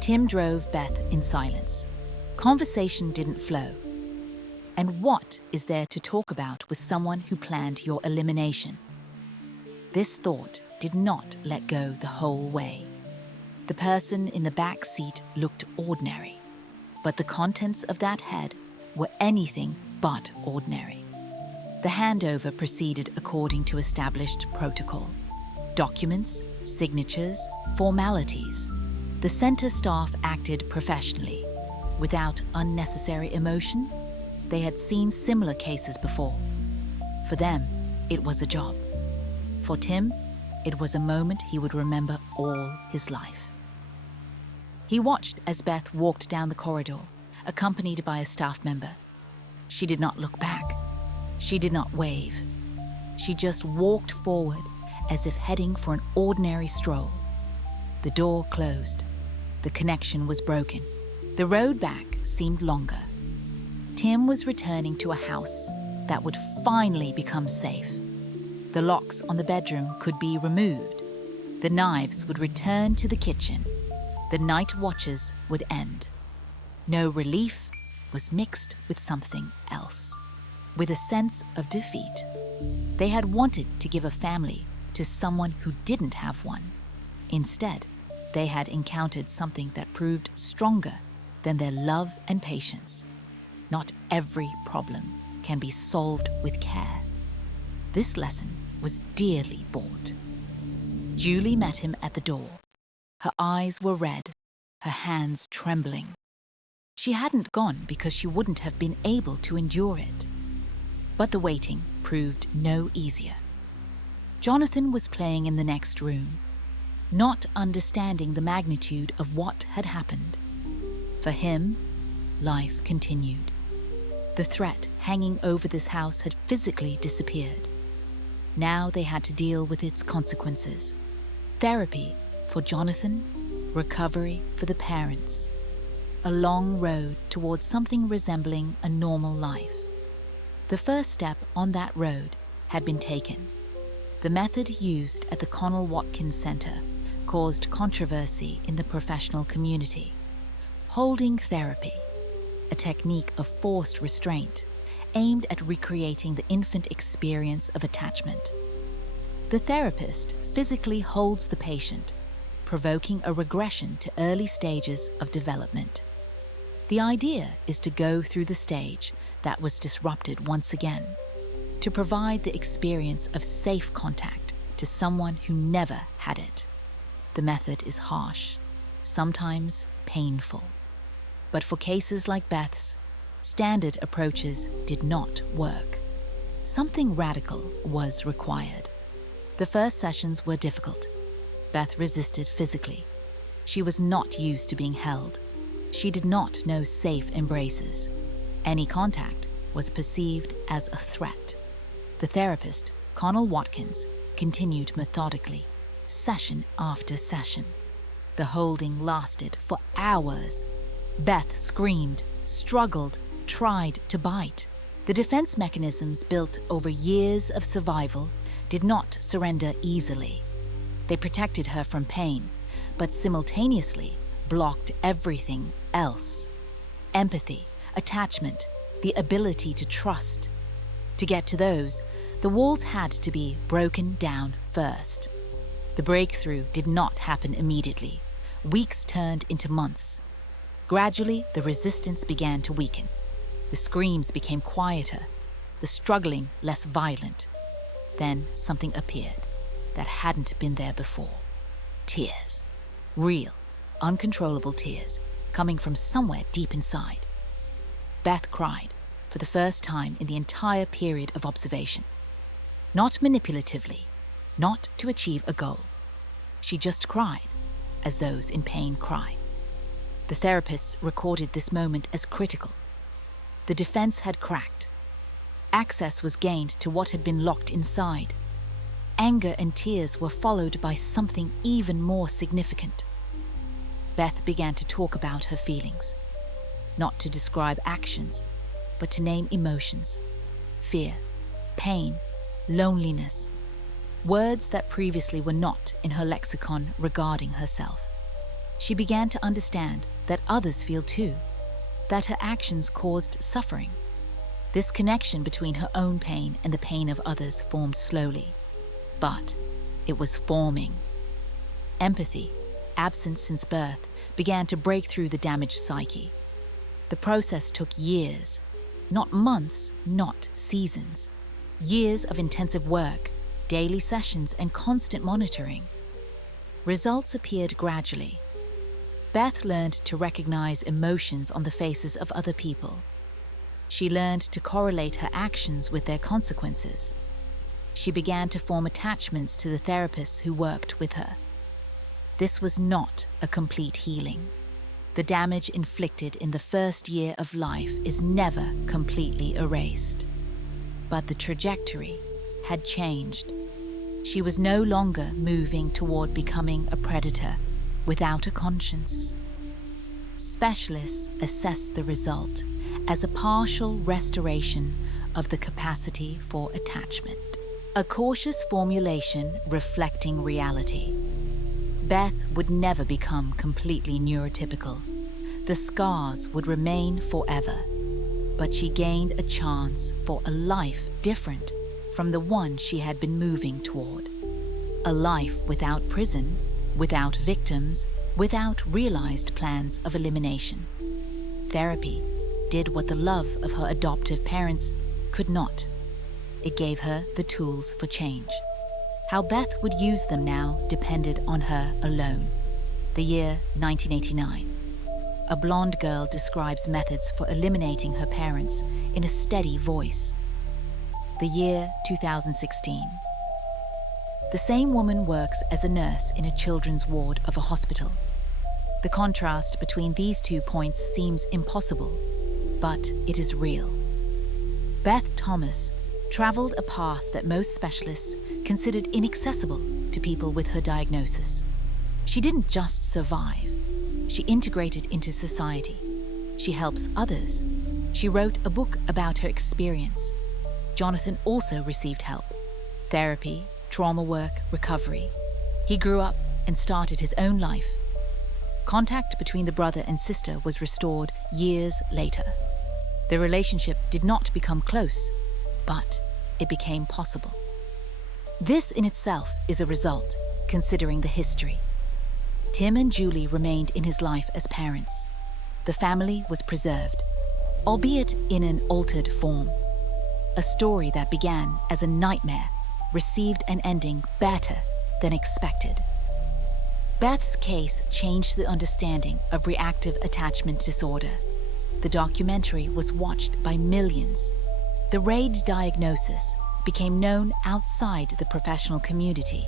Tim drove Beth in silence. Conversation didn't flow. And what is there to talk about with someone who planned your elimination? This thought did not let go the whole way. The person in the back seat looked ordinary, but the contents of that head were anything but ordinary. The handover proceeded according to established protocol. Documents, signatures, formalities. The center staff acted professionally, without unnecessary emotion. They had seen similar cases before. For them, it was a job. For Tim, it was a moment he would remember all his life. He watched as Beth walked down the corridor, accompanied by a staff member. She did not look back. She did not wave. She just walked forward as if heading for an ordinary stroll. The door closed. The connection was broken. The road back seemed longer. Tim was returning to a house that would finally become safe. The locks on the bedroom could be removed. The knives would return to the kitchen. The night watches would end. No relief was mixed with something else, with a sense of defeat. They had wanted to give a family to someone who didn't have one. Instead, they had encountered something that proved stronger than their love and patience. Not every problem can be solved with care. This lesson was dearly bought. Julie met him at the door. Her eyes were red, her hands trembling. She hadn't gone because she wouldn't have been able to endure it. But the waiting proved no easier. Jonathan was playing in the next room, not understanding the magnitude of what had happened. For him, life continued. The threat hanging over this house had physically disappeared. Now they had to deal with its consequences. Therapy for Jonathan, recovery for the parents. A long road towards something resembling a normal life. The first step on that road had been taken. The method used at the Connell Watkins Center caused controversy in the professional community. Holding therapy, a technique of forced restraint aimed at recreating the infant experience of attachment. The therapist physically holds the patient, provoking a regression to early stages of development. The idea is to go through the stage that was disrupted once again, to provide the experience of safe contact to someone who never had it. The method is harsh, sometimes painful. But for cases like Beth's, Standard approaches did not work. Something radical was required. The first sessions were difficult. Beth resisted physically. She was not used to being held. She did not know safe embraces. Any contact was perceived as a threat. The therapist, Connell Watkins, continued methodically, session after session. The holding lasted for hours. Beth screamed, struggled, tried to bite. The defense mechanisms built over years of survival did not surrender easily. They protected her from pain, but simultaneously blocked everything else. Empathy, attachment, the ability to trust. To get to those, the walls had to be broken down first. The breakthrough did not happen immediately. Weeks turned into months. Gradually, the resistance began to weaken. The screams became quieter, the struggling less violent. Then something appeared that hadn't been there before. Tears. Real, uncontrollable tears coming from somewhere deep inside. Beth cried for the first time in the entire period of observation. Not manipulatively, not to achieve a goal. She just cried, as those in pain cry. The therapists recorded this moment as critical. The defense had cracked. Access was gained to what had been locked inside. Anger and tears were followed by something even more significant. Beth began to talk about her feelings, not to describe actions, but to name emotions: fear, pain, loneliness, words that previously were not in her lexicon regarding herself. She began to understand that others feel too, that her actions caused suffering. This connection between her own pain and the pain of others formed slowly, but it was forming. Empathy, absent since birth, began to break through the damaged psyche. The process took years, not months, not seasons. Years of intensive work, daily sessions, and constant monitoring. Results appeared gradually. Beth learned to recognize emotions on the faces of other people. She learned to correlate her actions with their consequences. She began to form attachments to the therapists who worked with her. This was not a complete healing. The damage inflicted in the first year of life is never completely erased. But the trajectory had changed. She was no longer moving toward becoming a predator without a conscience. Specialists assessed the result as a partial restoration of the capacity for attachment, a cautious formulation reflecting reality. Beth would never become completely neurotypical. The scars would remain forever, but she gained a chance for a life different from the one she had been moving toward. A life without prison, without victims, without realized plans of elimination. Therapy did what the love of her adoptive parents could not. It gave her the tools for change. How Beth would use them now depended on her alone. The year 1989. A blonde girl describes methods for eliminating her parents in a steady voice. The year 2016. The same woman works as a nurse in a children's ward of a hospital. The contrast between these 2 points seems impossible, but it is real. Beth Thomas traveled a path that most specialists considered inaccessible to people with her diagnosis. She didn't just survive. She integrated into society. She helps others. She wrote a book about her experience. Jonathan also received help: therapy, trauma work, recovery. He grew up and started his own life. Contact between the brother and sister was restored years later. Their relationship did not become close, but it became possible. This in itself is a result, considering the history. Tim and Julie remained in his life as parents. The family was preserved, albeit in an altered form. A story that began as a nightmare received an ending better than expected. Beth's case changed the understanding of reactive attachment disorder. The documentary was watched by millions. The RAID diagnosis became known outside the professional community.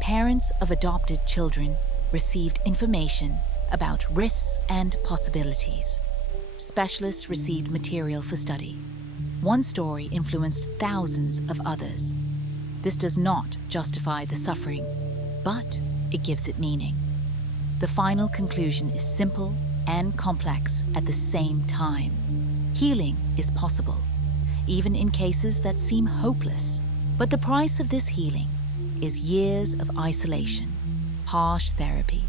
Parents of adopted children received information about risks and possibilities. Specialists received material for study. One story influenced thousands of others. This does not justify the suffering, but it gives it meaning. The final conclusion is simple and complex at the same time. Healing is possible, even in cases that seem hopeless. But the price of this healing is years of isolation, harsh therapy,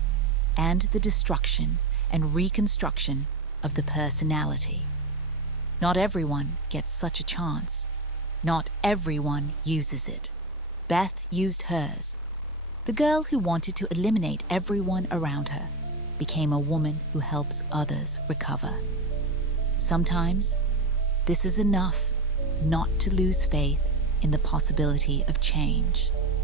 and the destruction and reconstruction of the personality. Not everyone gets such a chance. Not everyone uses it. Beth used hers. The girl who wanted to eliminate everyone around her became a woman who helps others recover. Sometimes, this is enough not to lose faith in the possibility of change.